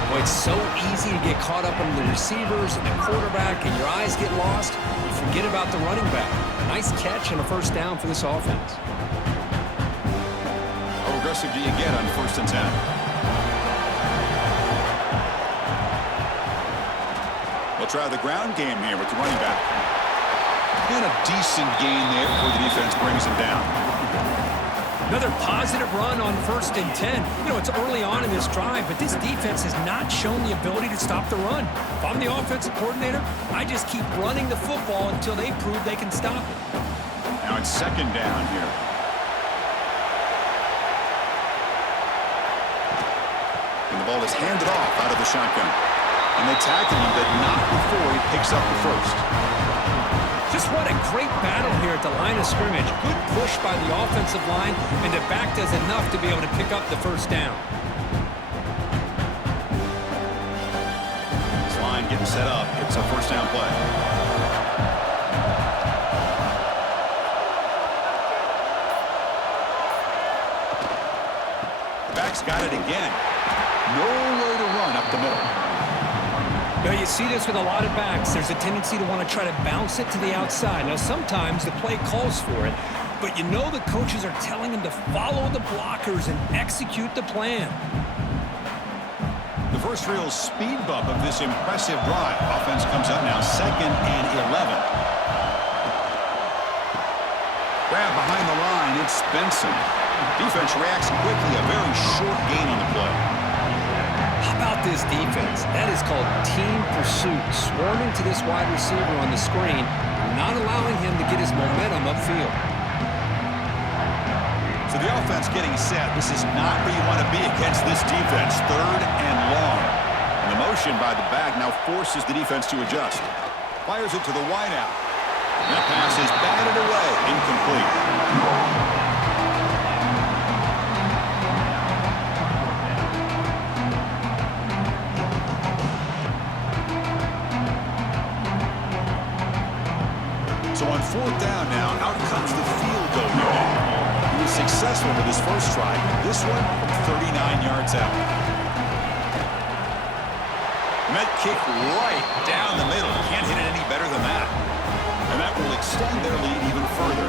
Boy, it's so easy to get caught up in the receivers and the quarterback, and your eyes get lost. You forget about the running back. Nice catch and a first down for this offense. How aggressive do you get on 1st and 10? They'll try the ground game here with the running back. And a decent gain there before the defense brings him down. Another positive run on 1st and 10. You know, it's early on in this drive, but this defense has not shown the ability to stop the run. If I'm the offensive coordinator, I just keep running the football until they prove they can stop it. Now it's second down here. And the ball is handed off out of the shotgun. And they tackle him, but not before he picks up the first. Just what a great battle here at the line of scrimmage. Good push by the offensive line, and the back does enough to be able to pick up the first down. This line getting set up. It's a first down play. The back's got it again. No way to run up the middle. Now, you see this with a lot of backs. There's a tendency to want to try to bounce it to the outside. Now, sometimes the play calls for it, but you know the coaches are telling them to follow the blockers and execute the plan. The first real speed bump of this impressive drive. Offense comes up now, 2nd and 11. Grab behind the line, it's Benson. Defense reacts quickly, a very short gain on the play. How about this defense? That is called team pursuit. Swarming to this wide receiver on the screen, not allowing him to get his momentum upfield. So the offense getting set. This is not where you want to be against this defense. 3rd and long. And the motion by the back now forces the defense to adjust. Fires it to the wideout. That pass is batted away. Incomplete. So on 4th down now, out comes the field goal unit. He was successful with his first try. This one, 39 yards out. Met kick right down the middle. Can't hit it any better than that. And that will extend their lead even further.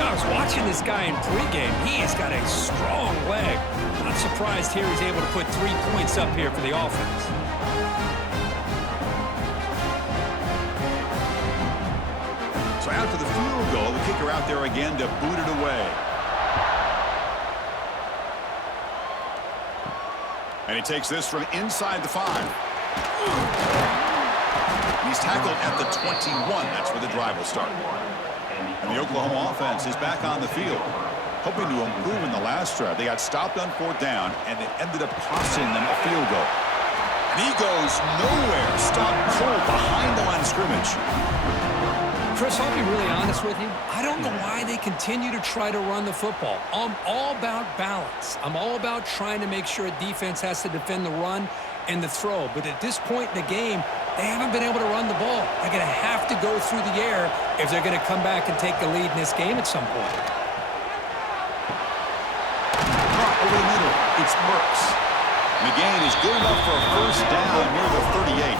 Now, I was watching this guy in pregame. He has got a strong leg. Not surprised here he's able to put 3 points up here for the offense. So after the field goal, the kicker out there again to boot it away. And he takes this from inside the 5. He's tackled at the 21. That's where the drive will start. And the Oklahoma offense is back on the field, hoping to improve in the last drive. They got stopped on 4th down, and it ended up costing them a field goal. And he goes nowhere. Stopped cold behind the line of scrimmage. Chris, I'll be really honest with you. I don't know why they continue to try to run the football. I'm all about balance. I'm all about trying to make sure a defense has to defend the run and the throw. But at this point in the game, they haven't been able to run the ball. They're going to have to go through the air if they're going to come back and take the lead in this game at some point. Caught over the middle. It's Burks. And the gain is good enough for a first down near the 38.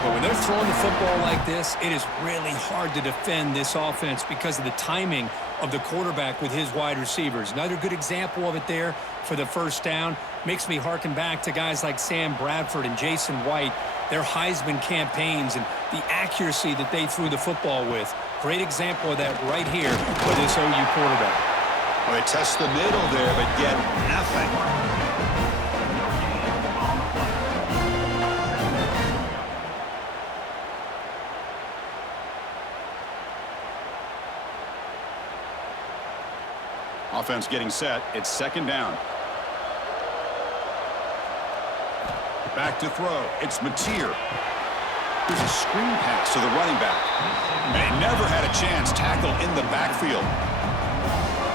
But when they're throwing the football like this, it is really hard to defend this offense because of the timing of the quarterback with his wide receivers. Another good example of it there for the first down. Makes me harken back to guys like Sam Bradford and Jason White, their Heisman campaigns and the accuracy that they threw the football with. Great example of that right here for this OU quarterback. Well, they test the middle there, but get nothing. Offense getting set. It's second down. Back to throw. It's Mateer. Here's a screen pass to the running back. They never had a chance. Tackle in the backfield.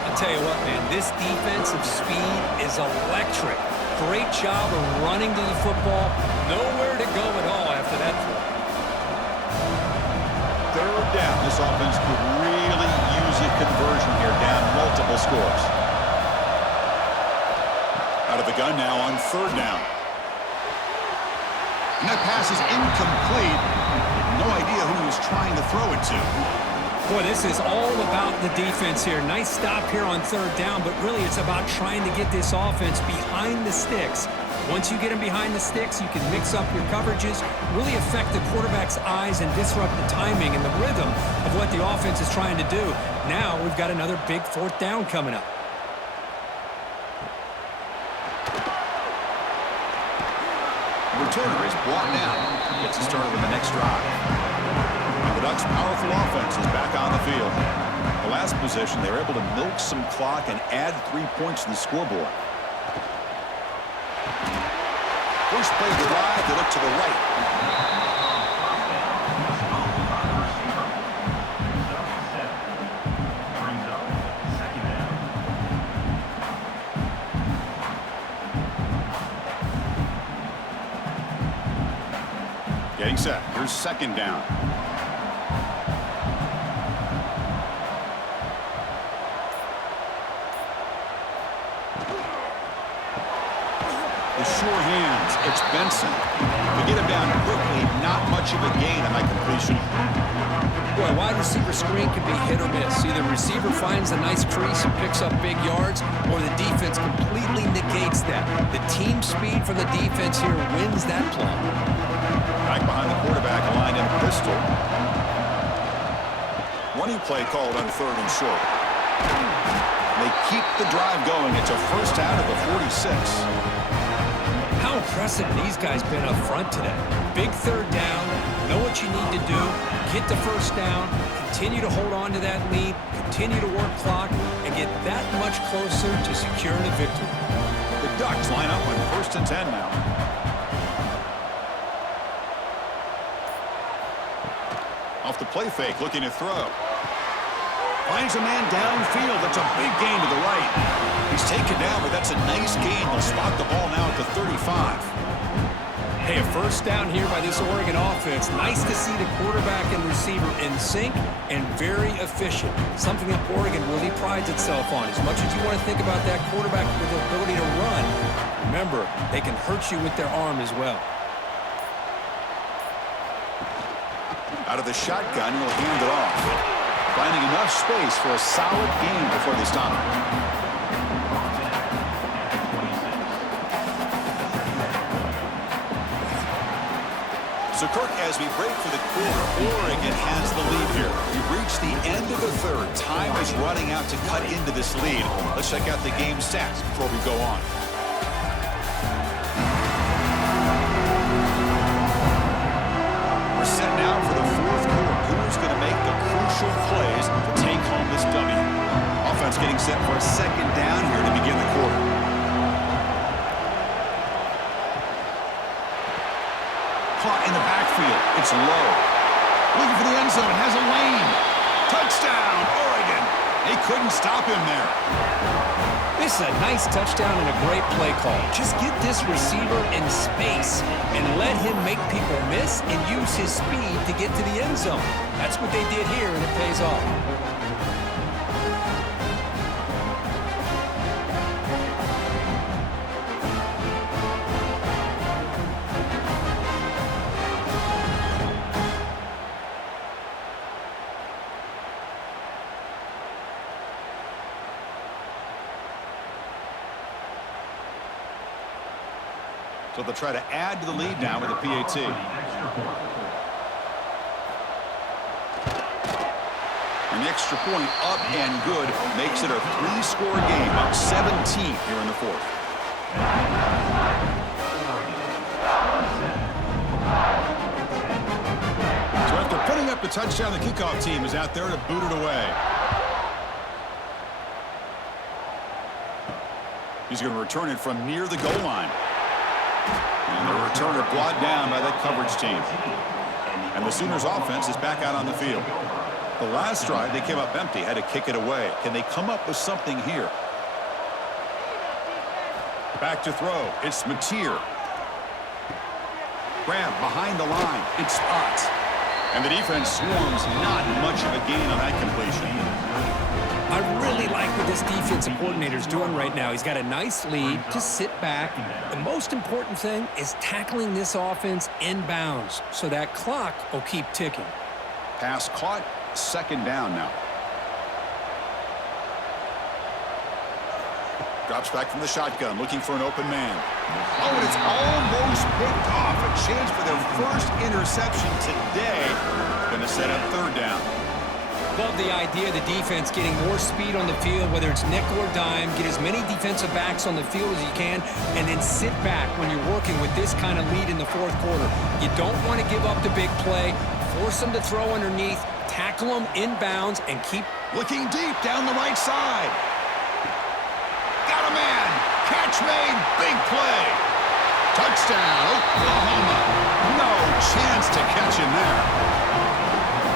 I'll tell you what, man, this defensive speed is electric. Great job of running to the football. Nowhere to go at all after that throw. Third down. This offense could really use a conversion here, down multiple scores. Out of the gun now on third down. And that pass is incomplete. No idea who he was trying to throw it to. Boy, this is all about the defense here. Nice stop here on third down, but really it's about trying to get this offense behind the sticks. Once you get them behind the sticks, you can mix up your coverages, really affect the quarterback's eyes and disrupt the timing and the rhythm of what the offense is trying to do. Now we've got another big fourth down coming up. Returner is brought down. Gets it started with the next drive. And the Ducks' powerful offense is back on the field. The last possession, they were able to milk some clock and add 3 points to the scoreboard. First play of the drive, they look to the right. Getting set. Here's second down. The sure hands. It's Benson. To get him down quickly, not much of a gain on that completion. Boy, wide receiver screen can be hit or miss. Either receiver finds a nice crease and picks up big yards, or the defense completely negates that. The team speed from the defense here wins that play. Back behind the quarterback, aligned in a pistol. Running play called on third and short. They keep the drive going. It's a first out of the 46. How impressive these guys been up front today. Big third down, know what you need to do, get the first down, continue to hold on to that lead, continue to work clock, and get that much closer to securing a victory. The Ducks line up on first and 10 now. Off the play fake, looking to throw. Finds a man downfield. That's a big gain to the right. He's taken down, but that's a nice gain. They'll spot the ball now at the 35. Hey, a first down here by this Oregon offense. Nice to see the quarterback and receiver in sync and very efficient. Something that Oregon really prides itself on. As much as you want to think about that quarterback with the ability to run, remember, they can hurt you with their arm as well. Out of the shotgun, he'll hand it off. Finding enough space for a solid gain before they stop. So, Kirk, as we break for the quarter, Oregon has the lead here. We've reached the end of the third. Time is running out to cut into this lead. Let's check out the game stats before we go on. We're set now for the fourth quarter. Who's going to make the crucial plays to take home this W? Offense getting set for a second down here to begin the quarter. Caught in the backfield. It's low. Looking for the end zone. Has a lane. Touchdown, Oregon. They couldn't stop him there. This is a nice touchdown and a great play call. Just get this receiver in space and let him make people miss and use his speed to get to the end zone. That's what they did here, and it pays off. So they'll try to add to the lead now with a PAT. An extra point up and good makes it a 3-score game, up 17 here in the fourth. So after putting up the touchdown, the kickoff team is out there to boot it away. He's going to return it from near the goal line. And the returner brought down by that coverage team. And the Sooners offense is back out on the field. The last drive, they came up empty, had to kick it away. Can they come up with something here? Back to throw. It's Mateer. Grab behind the line. It's spots. And the defense swarms. Not much of a gain on that completion. I really like what this defensive coordinator is doing right now. He's got a nice lead. Just sit back. The most important thing is tackling this offense inbounds so that clock will keep ticking. Pass caught. Second down now. Drops back from the shotgun, looking for an open man. Oh, and it's almost picked off. A chance for their first interception today. Going to set up third down. Love the idea of the defense getting more speed on the field, whether it's nickel or dime. Get as many defensive backs on the field as you can, and then sit back when you're working with this kind of lead in the fourth quarter. You don't want to give up the big play. Force them to throw underneath. Tackle them inbounds and keep looking deep down the right side. Got a man. Catch made. Big play. Touchdown, Oklahoma. No chance to catch him there.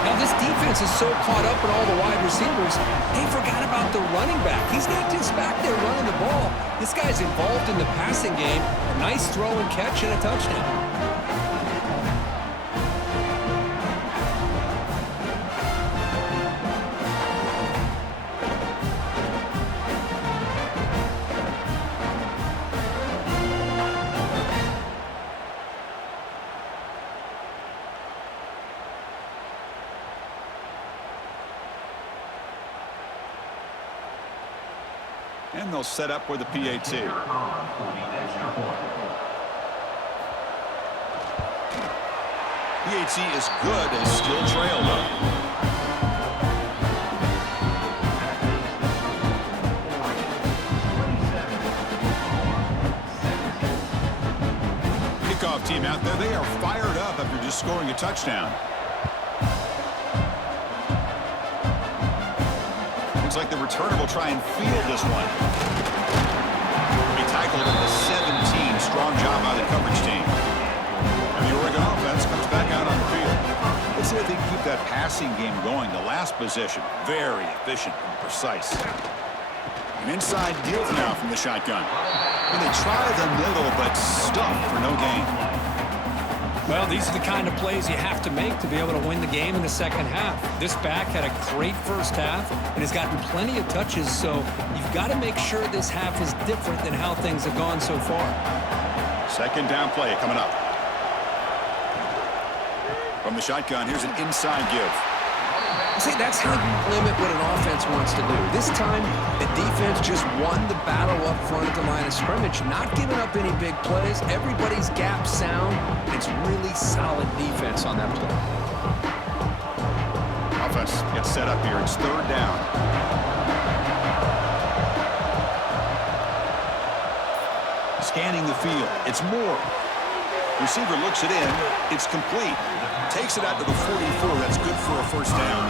Now this defense is so caught up in all the wide receivers, they forgot about the running back. He's not just back there running the ball. This guy's involved in the passing game. A nice throw and catch and a touchdown. And they'll set up with a PAT. PAT is good. They still trail though. Kickoff team out there. They are fired up after just scoring a touchdown. Looks like the returner will try and field this one. He tackled at the 17. Strong job by the coverage team. And the Oregon offense comes back out on the field. Let's see if they can keep that passing game going. The last possession, very efficient and precise. An inside give now from the shotgun. And they try the middle, but stuffed for no gain. Well, these are the kind of plays you have to make to be able to win the game in the second half. This back had a great first half and has gotten plenty of touches, so you've got to make sure this half is different than how things have gone so far. Second down play coming up. From the shotgun, here's an inside give. See, that's how you limit what an offense wants to do. This time, the defense just won the battle up front at the line of scrimmage, not giving up any big plays. Everybody's gap sound. It's really solid defense on that play. Offense gets set up here. It's third down. Scanning the field. It's Moore. Receiver looks it in. It's complete. Takes it out to the 44. That's good for a first down.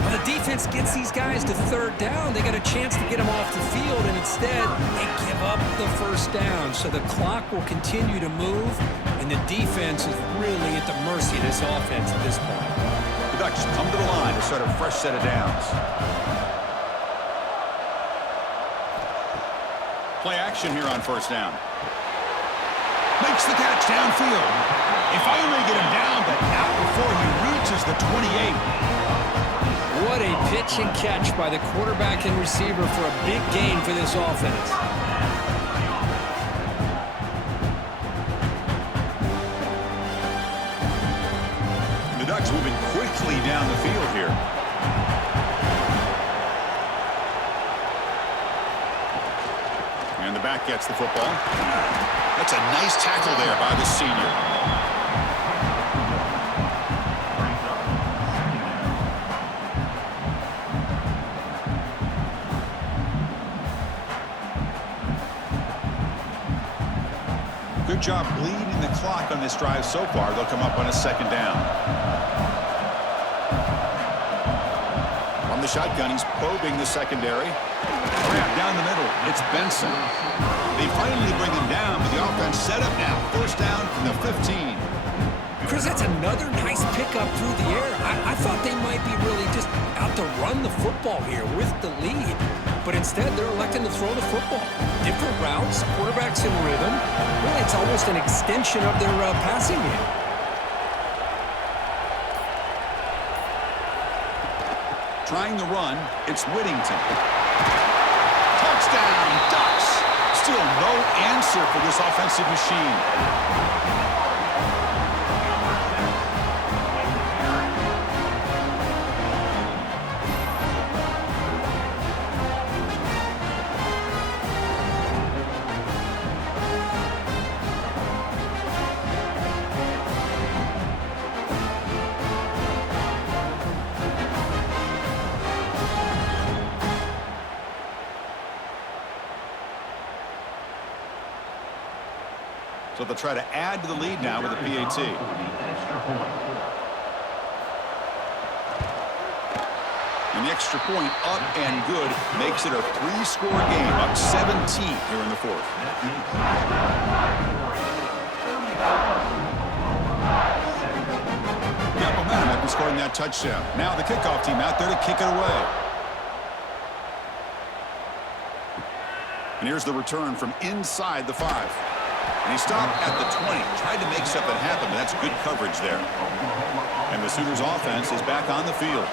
Well, the defense gets these guys to third down. They got a chance to get them off the field, and instead they give up the first down. So the clock will continue to move, and the defense is really at the mercy of this offense at this point. The Ducks come to the line to start a fresh set of downs. Play action here on first down. Makes the catch downfield. If only get him down, but not before he reaches the 28. What a pitch and catch by the quarterback and receiver for a big gain for this offense. The Ducks moving quickly down the field here. And the back gets the football. That's a nice tackle there by the senior. Good job bleeding the clock on this drive so far. They'll come up on a second down. From the shotgun, he's probing the secondary. Down the middle, it's Benson. They finally bring him down, but the offense set up now. First down from the 15. Chris, that's another nice pickup through the air. I thought they might be really just out to run the football here with the lead. But instead, they're electing to throw the football. Different routes, quarterbacks in rhythm. Really, it's almost an extension of their passing game. Trying the run, it's Whittington. Touchdown, Ducks. Still no answer for this offensive machine. So they'll try to add to the lead now with a PAT. An extra point up and good makes it a 3-score game, up 17 here in the fourth. Got momentum after scoring that touchdown. Now the kickoff team out there to kick it away. And here's the return from inside the 5. And he stopped at the 20. Tried to make something happen, but that's good coverage there. And the Sooners offense is back on the field.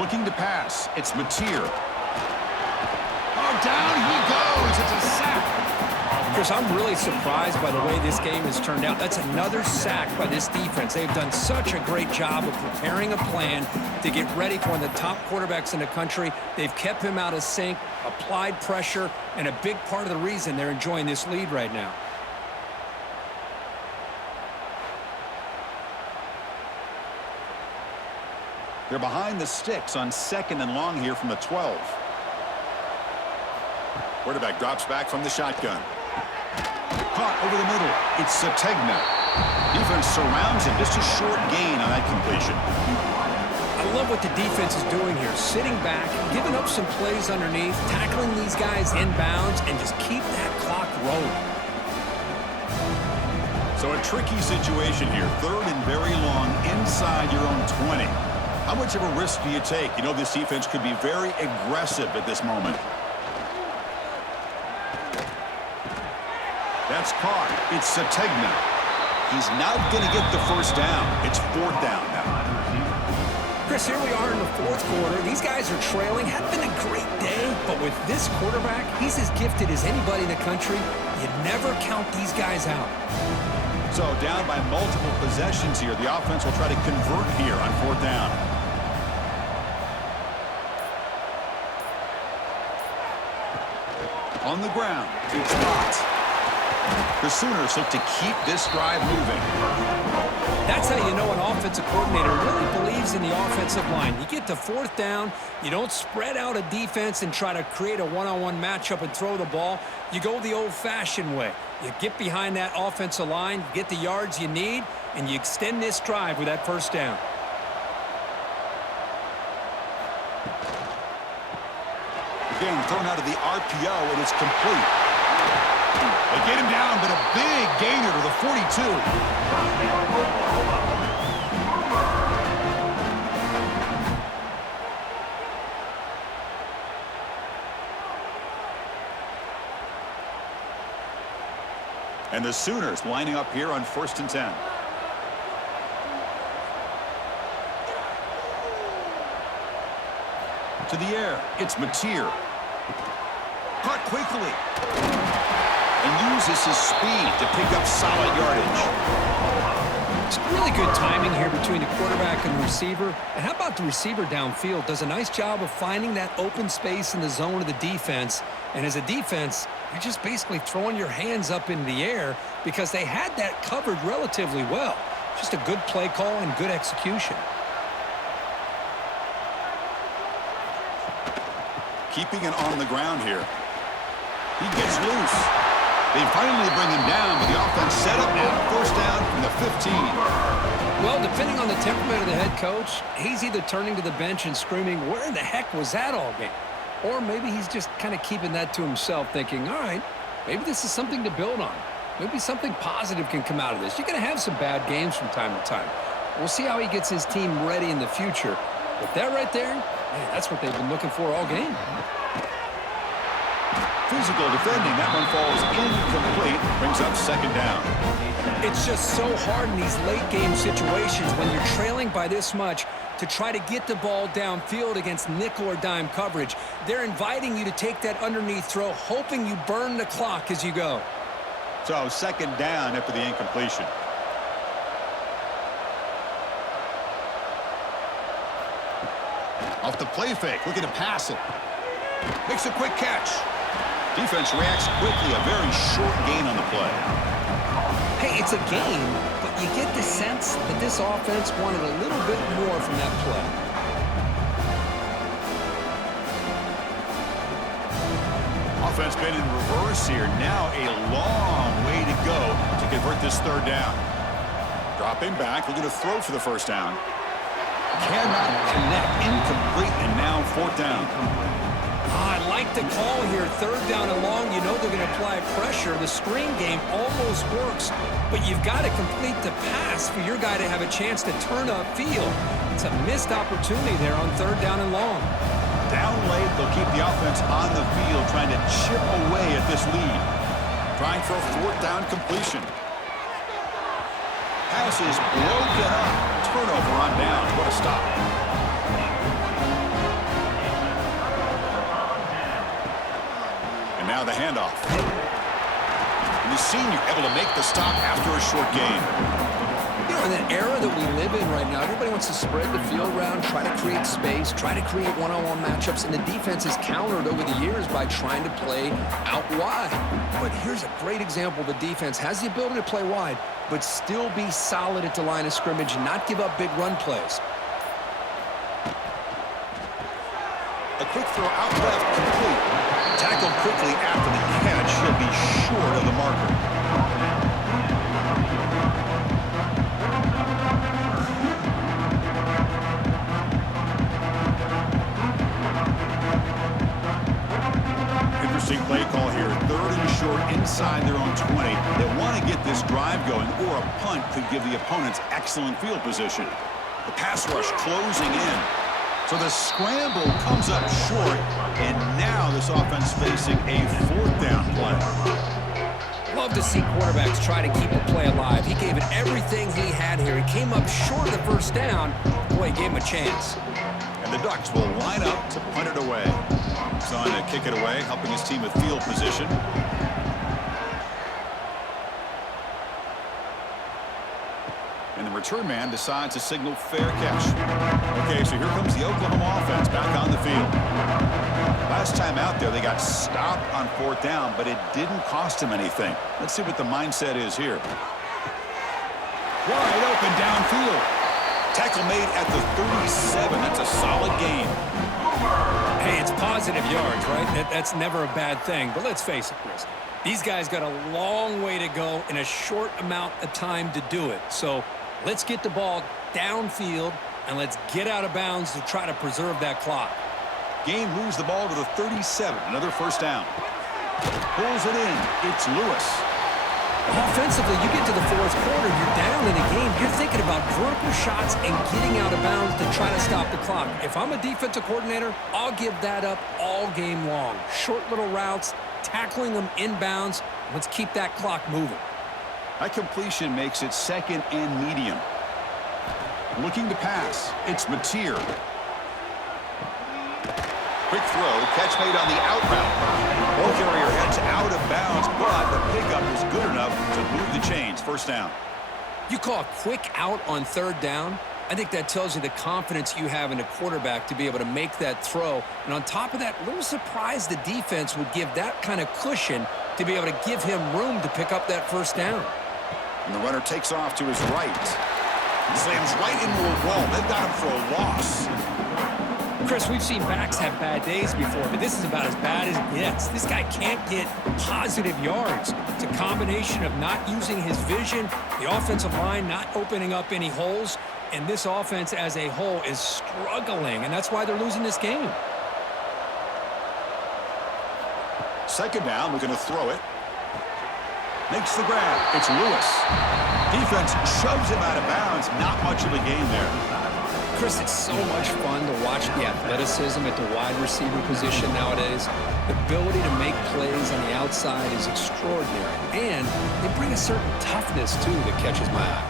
Looking to pass. It's Mateer. Oh, down he goes. It's a sack. Chris, I'm really surprised by the way this game has turned out. That's another sack by this defense. They've done such a great job of preparing a plan to get ready for one of the top quarterbacks in the country. They've kept him out of sync, applied pressure, and a big part of the reason they're enjoying this lead right now. They're behind the sticks on 2nd and long here from the 12. Quarterback drops back from the shotgun. Caught over the middle. It's Sategna. Defense surrounds him. Just a short gain on that completion. I love what the defense is doing here. Sitting back, giving up some plays underneath, tackling these guys inbounds, and just keep that clock rolling. So a tricky situation here. 3rd and very long inside your own 20. How much of a risk do you take? You know this defense could be very aggressive at this moment. That's caught. It's Sategna. He's now going to get the first down. It's 4th down now. Chris, here we are in the 4th quarter. These guys are trailing. Had been a great day, but with this quarterback, he's as gifted as anybody in the country. You never count these guys out. So down by multiple possessions here. The offense will try to convert here on 4th down. On the ground, it's Lott. The Sooners look to keep this drive moving. That's how you know an offensive coordinator really believes in the offensive line. You get to 4th down, you don't spread out a defense and try to create a one-on-one matchup and throw the ball. You go the old-fashioned way. You get behind that offensive line, get the yards you need, and you extend this drive with that first down. Again, thrown out of the RPO, and it's complete. They get him down, but a big gainer to the 42. And the Sooners lining up here on 1st and 10. To the air, it's Mateer. Caught quickly. And uses his speed to pick up solid yardage. Just really good timing here between the quarterback and the receiver. And how about the receiver downfield? Does a nice job of finding that open space in the zone of the defense. And as a defense, you're just basically throwing your hands up in the air because they had that covered relatively well. Just a good play call and good execution. Keeping it on the ground here. He gets loose. They finally bring him down, but the offense set up now. First down from the 15. Well, depending on the temperament of the head coach, he's either turning to the bench and screaming, where in the heck was that all game? Or maybe he's just kind of keeping that to himself, thinking, all right, maybe this is something to build on. Maybe something positive can come out of this. You're going to have some bad games from time to time. We'll see how he gets his team ready in the future. But that right there, man, that's what they've been looking for all game. Physical defending. That one falls incomplete. Brings up second down. It's just so hard in these late game situations when you're trailing by this much to try to get the ball downfield against nickel or dime coverage. They're inviting you to take that underneath throw, hoping you burn the clock as you go. So second down after the incompletion. Off the play fake, looking to pass it. Makes a quick catch. Defense reacts quickly, a very short gain on the play. Hey, it's a game, but you get the sense that this offense wanted a little bit more from that play. Offense been in reverse here. Now a long way to go to convert this third down. Dropping back, looking to throw for the first down. Cannot connect, incomplete, and now fourth down. I like the call here. Third down and long, you know they're going to apply pressure. The screen game almost works, but you've got to complete the pass for your guy to have a chance to turn upfield. It's a missed opportunity there on third down and long. Down late, they'll keep the offense on the field, trying to chip away at this lead. Trying for a fourth down completion. Pass is broken up. Turnover on downs. What a stop. And now the handoff. And the senior able to make the stop after a short gain. You know, in the era that we live in right now, everybody wants to spread the field around, try to create space, try to create one-on-one matchups, and the defense has countered over the years by trying to play out wide. But here's a great example. The defense has the ability to play wide, but still be solid at the line of scrimmage and not give up big run plays. A quick throw out left, complete. Tackled quickly after the catch. He'll be short of the marker. Interesting play call here. Third and short inside their own 20. They want to get this drive going, or a punt could give the opponents excellent field position. The pass rush closing in. So the scramble comes up short, and now this offense facing a fourth down play. Love to see quarterbacks try to keep the play alive. He gave it everything he had here. He came up short of the first down. Boy, he gave him a chance. And the Ducks will line up to punt it away. He's on to kick it away, helping his team with field position. And the return man decides to signal fair catch. Okay, so here comes the Oklahoma offense back on the field. Last time out there, they got stopped on fourth down, but it didn't cost them anything. Let's see what the mindset is here. Wide open downfield. Tackle made at the 37. That's a solid gain. Hey, it's positive yards, right? That's never a bad thing. But let's face it, Chris. These guys got a long way to go in a short amount of time to do it. So let's get the ball downfield, and let's get out of bounds to try to preserve that clock. Game moves the ball to the 37. Another first down. Pulls it in. It's Lewis. Offensively, you get to the fourth quarter, you're down in a game. You're thinking about vertical shots and getting out of bounds to try to stop the clock. If I'm a defensive coordinator, I'll give that up all game long. Short little routes, tackling them inbounds. Let's keep that clock moving. That completion makes it second and medium. Looking to pass. It's Mateer. Quick throw. Catch made on the out route. Ball carrier heads out of bounds, but the pickup is good enough to move the chains. First down. You call a quick out on third down. I think that tells you the confidence you have in a quarterback to be able to make that throw. And on top of that, a little surprised the defense would give that kind of cushion to be able to give him room to pick up that first down. And the runner takes off to his right. He slams right into a wall. They've got him for a loss. Chris, we've seen backs have bad days before, but this is about as bad as it gets. This guy can't get positive yards. It's a combination of not using his vision, the offensive line not opening up any holes, and this offense as a whole is struggling, and that's why they're losing this game. Second down, we're going to throw it. Makes the grab. It's Lewis. Defense shoves him out of bounds. Not much of a gain there. Chris, it's so much fun to watch the athleticism at the wide receiver position nowadays. The ability to make plays on the outside is extraordinary, and they bring a certain toughness, too, that catches my eye.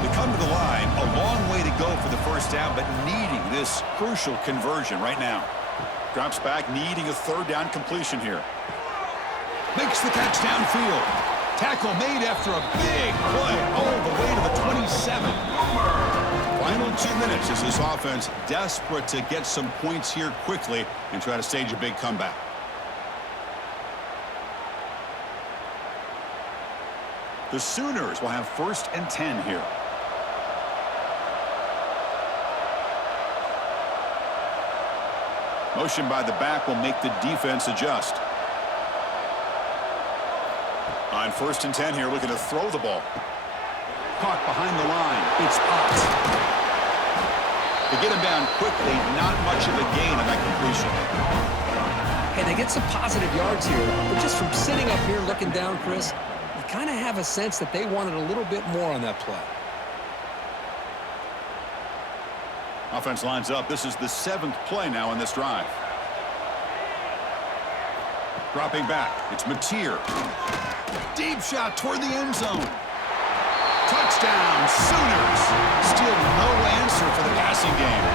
They come to the line, a long way to go for the first down, but needing this crucial conversion right now. Drops back, needing a third down completion here. Makes the catch downfield. Tackle made after a big play all the way to the 27. Final 2 minutes as this offense desperate to get some points here quickly and try to stage a big comeback. The Sooners will have 1st and 10 here. Motion by the back will make the defense adjust. On 1st and 10 here, looking to throw the ball. Caught behind the line. It's popped. They get him down quickly. Not much of a gain on that completion. Hey, they get some positive yards here, but just from sitting up here looking down, Chris, you kind of have a sense that they wanted a little bit more on that play. Offense lines up. This is the 7th play now in this drive. Dropping back. It's Mateer. Deep shot toward the end zone. Touchdown, Sooners. Still no answer for the passing game.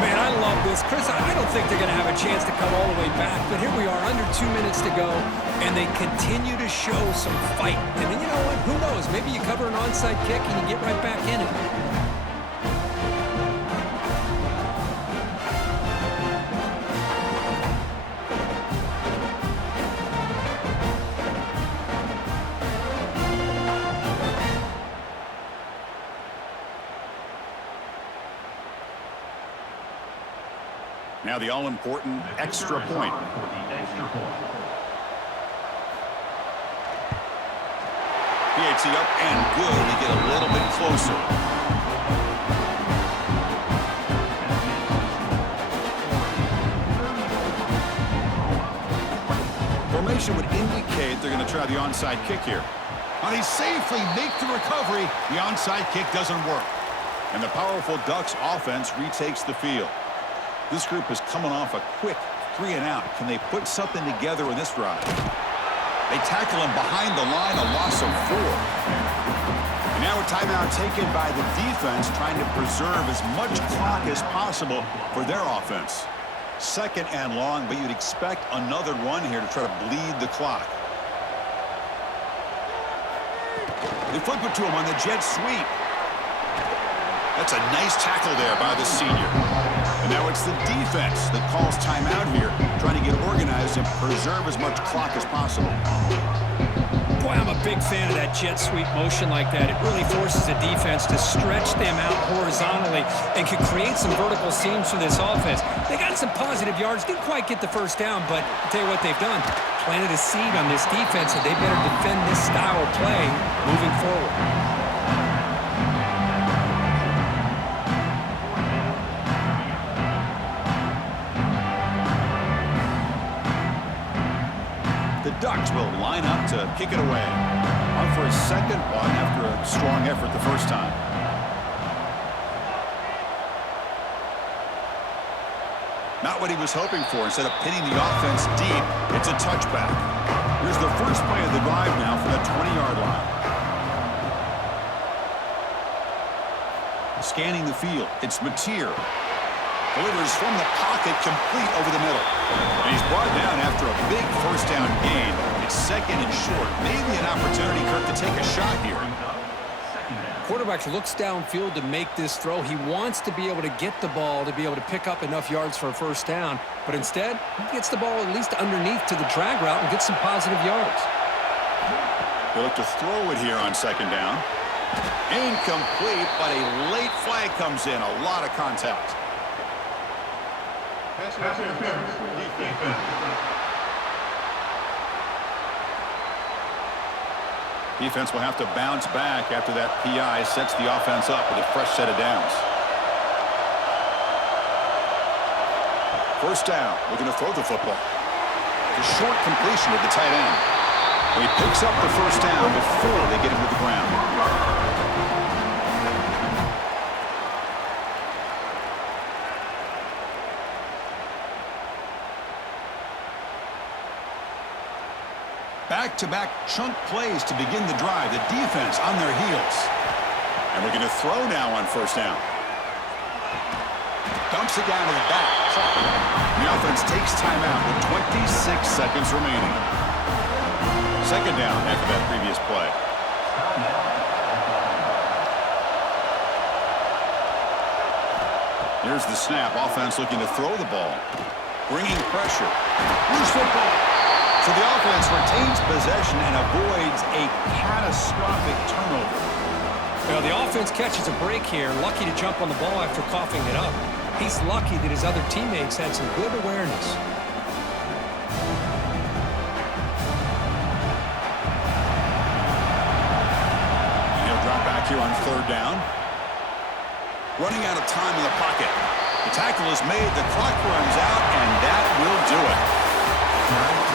Man, I love this. Chris, I don't think they're going to have a chance to come all the way back, but here we are, under 2 minutes to go, and they continue to show some fight. And then, you know what? Who knows? Maybe you cover an onside kick and you get right back in it. Now the all-important extra point. PAT up and good. We get a little bit closer. Formation would indicate they're going to try the onside kick here. Now they safely make the recovery. The onside kick doesn't work. And the powerful Ducks offense retakes the field. This group is coming off a quick 3 and out. Can they put something together in this drive? They tackle him behind the line, a loss of 4. And now a timeout taken by the defense, trying to preserve as much clock as possible for their offense. 2nd and long, but you'd expect another run here to try to bleed the clock. They flip it to him on the jet sweep. That's a nice tackle there by the senior. And now it's the defense that calls timeout here, trying to get organized and preserve as much clock as possible. Boy, I'm a big fan of that jet sweep motion like that. It really forces the defense to stretch them out horizontally and can create some vertical seams for this offense. They got some positive yards, didn't quite get the first down, but I'll tell you what they've done. Planted a seed on this defense, and they better defend this style of play moving forward. The Ducks will line up to kick it away. On for his 2nd one after a strong effort the first time. Not what he was hoping for. Instead of pinning the offense deep, it's a touchback. Here's the first play of the drive now from the 20-yard line. Scanning the field, it's Mateer. Delivers from the pocket, complete over the middle. And he's brought down after a big first down gain. It's 2nd and short. Maybe an opportunity, Kirk, to take a shot here. Quarterback looks downfield to make this throw. He wants to be able to get the ball to be able to pick up enough yards for a first down, but instead, he gets the ball at least underneath to the drag route and gets some positive yards. They look to throw it here on second down. Incomplete, but a late flag comes in. A lot of contact. Defense will have to bounce back after that PI sets the offense up with a fresh set of downs. First down, looking to throw the football. The short completion to the tight end. He picks up the first down before they get him to the ground. Back-to-back chunk plays to begin the drive. The defense on their heels. And we're going to throw now on first down. Dumps it down to the back. The offense takes timeout with 26 seconds remaining. Second down after that previous play. Here's the snap. Offense looking to throw the ball. Bringing pressure. Loose football. So the offense retains possession and avoids a catastrophic turnover. Well, the offense catches a break here, lucky to jump on the ball after coughing it up. He's lucky that his other teammates had some good awareness. He'll drop back here on third down. Running out of time in the pocket. The tackle is made, the clock runs out, and that will do it.